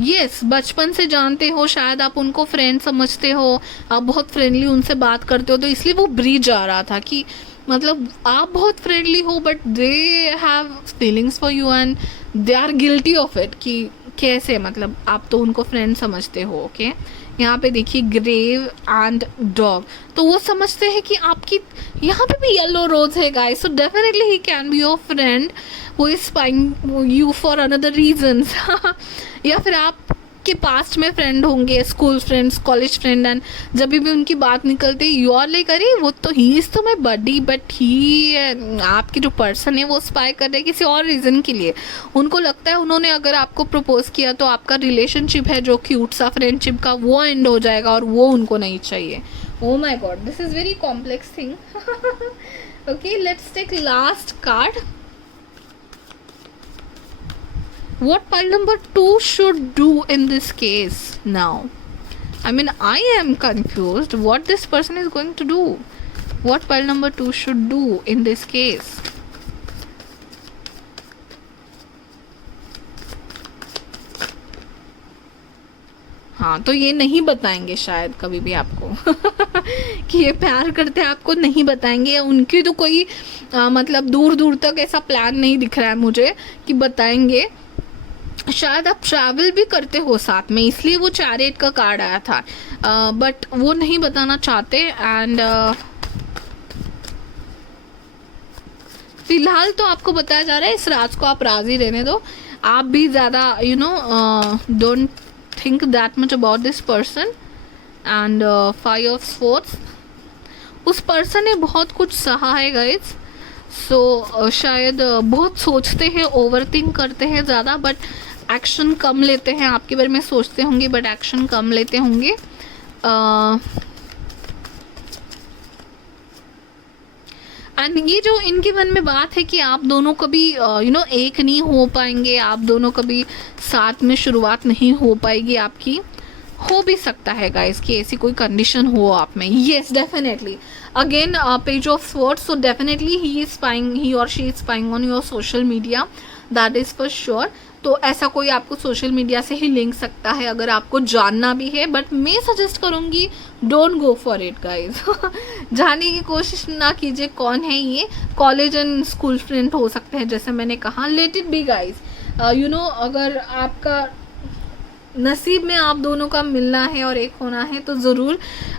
यस, बचपन से जानते हो, शायद आप उनको फ्रेंड समझते हो, आप बहुत फ्रेंडली उनसे बात करते हो, तो इसलिए वो ब्रीज आ रहा था कि मतलब आप बहुत फ्रेंडली हो but they have feelings for you and they are guilty of it, कि कैसे, मतलब आप तो उनको फ्रेंड समझते हो। ओके, यहाँ पे देखिए ग्रेव एंड डॉग, तो वो समझते हैं कि आपकी, यहाँ पे भी येलो रोज है guys, so definitely he can be your friend who is spying you for another reasons. या फिर आप के पास्ट में फ्रेंड होंगे, school friends, college friend, and जब भी उनकी बात निकलती यू आर लाइक अरे वो तो ही इज़ तो माई बडी, बट ही, आपके जो पर्सन है वो स्पाई कर रहे हैं किसी और रीज़न के लिए। उनको लगता है उन्होंने अगर आपको प्रपोज किया तो आपका रिलेशनशिप है जो क्यूट सा फ्रेंडशिप का, वो एंड हो जाएगा और वो उनको नहीं चाहिए। Oh my god, this is very complex thing. Okay, let's take last card. What pile number 2 should do in this case now? I mean, I am confused what this person is going to do. What pile number 2 should do in this case? हाँ, तो ये नहीं बताएंगे शायद कभी भी आपको कि ये प्यार करते हैं, आपको नहीं बताएंगे। उनकी तो कोई मतलब दूर दूर तक ऐसा प्लान नहीं दिख रहा है मुझे कि बताएंगे। शायद आप ट्रैवल भी करते हो साथ में, इसलिए वो चैरियट का कार्ड आया था, बट वो नहीं बताना चाहते। एंड फिलहाल तो आपको बताया जा रहा है इस राज को आप राजी रहने दो। आप भी ज़्यादा don't think that much about this person. And 5 of swords, उस पर्सन ने बहुत कुछ सहा है गाइज। सो शायद बहुत सोचते हैं, ओवर थिंक करते हैं ज़्यादा, बट एक्शन कम लेते हैं। आपके बारे में सोचते होंगे बट एक्शन कम लेते होंगे। एंड ये जो इनके मन में बात है कि आप दोनों कभी एक नहीं हो पाएंगे, आप दोनों कभी साथ में शुरुआत नहीं हो पाएगी आपकी। हो भी सकता है गाइस कि ऐसी कोई कंडीशन हो आप में। Yes definitely, again page of swords, so definitely he और she is spying on your social media, that is for sure. तो ऐसा कोई आपको सोशल मीडिया से ही लिंक सकता है अगर आपको जानना भी है, बट मैं सजेस्ट करूँगी don't go for it guys. जानने की कोशिश ना कीजिए कौन है ये। कॉलेज एंड स्कूल फ्रेंड हो सकते हैं जैसे मैंने कहा, लेट इट बी गाइज। अगर आपका नसीब में आप दोनों का मिलना है और एक होना है तो ज़रूर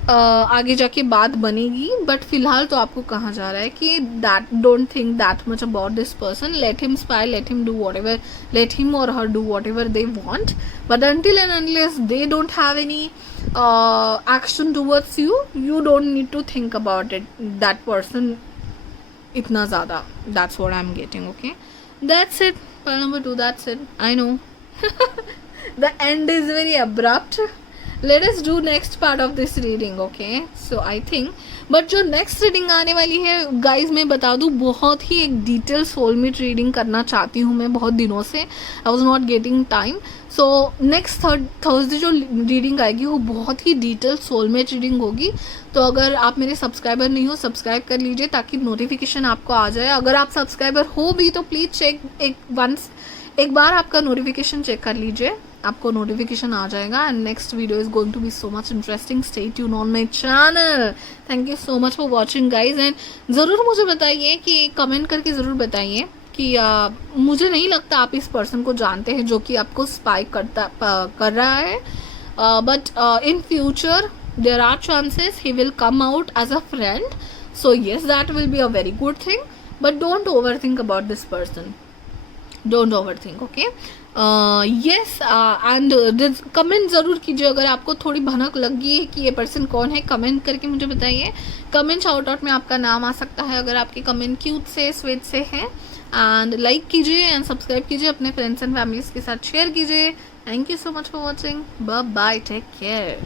आगे जाके बात बनेगी। बट फिलहाल तो आपको कहा जा रहा है कि that don't think that much about this person, let him spy, let him do whatever, let him और her do whatever they want, but until and unless they don't have any action towards you, you don't need to think about it, that person इतना ज़्यादा। that's what I'm getting, okay? That's it, pile number 2, that's it, I know। The end is very abrupt. Let us do next part of this reading, okay? So I think, but जो next reading आने वाली है guys, मैं बता दूँ बहुत ही एक detail soulmate reading करना चाहती हूँ मैं बहुत दिनों से। I was not getting time. So next Thursday जो रीडिंग आएगी वो बहुत ही डिटेल सोलमेट रीडिंग होगी। तो अगर आप मेरे सब्सक्राइबर नहीं हो, सब्सक्राइब कर लीजिए ताकि नोटिफिकेशन आपको आ जाए। अगर आप सब्सक्राइबर हो भी तो प्लीज़ चेक एक बार आपका नोटिफिकेशन चेक कर लीजिए, आपको नोटिफिकेशन आ जाएगा। And next video is going to be so much interesting, stay tune on my channel. Thank you so much for watching guys. And ज़रूर मुझे बताइए कि कमेंट करके ज़रूर बताइए कि मुझे नहीं लगता आप इस पर्सन को जानते हैं जो कि आपको स्पाई कर रहा है, but in future there are chances he will come out as a friend. So yes, that will be a very good thing, but don't over think about this person, don't over think, okay? Yes, and comment ज़रूर कीजिए अगर आपको थोड़ी भनक लग गई है कि ये पर्सन कौन है, कमेंट करके मुझे बताइए। कमेंट शाउट आउट में आपका नाम आ सकता है अगर आपके कमेंट क्यूट से स्वीट से हैं। एंड लाइक कीजिए एंड सब्सक्राइब कीजिए, अपने फ्रेंड्स एंड फैमिलीज के साथ शेयर कीजिए। Thank you so much for watching, bye bye, take care.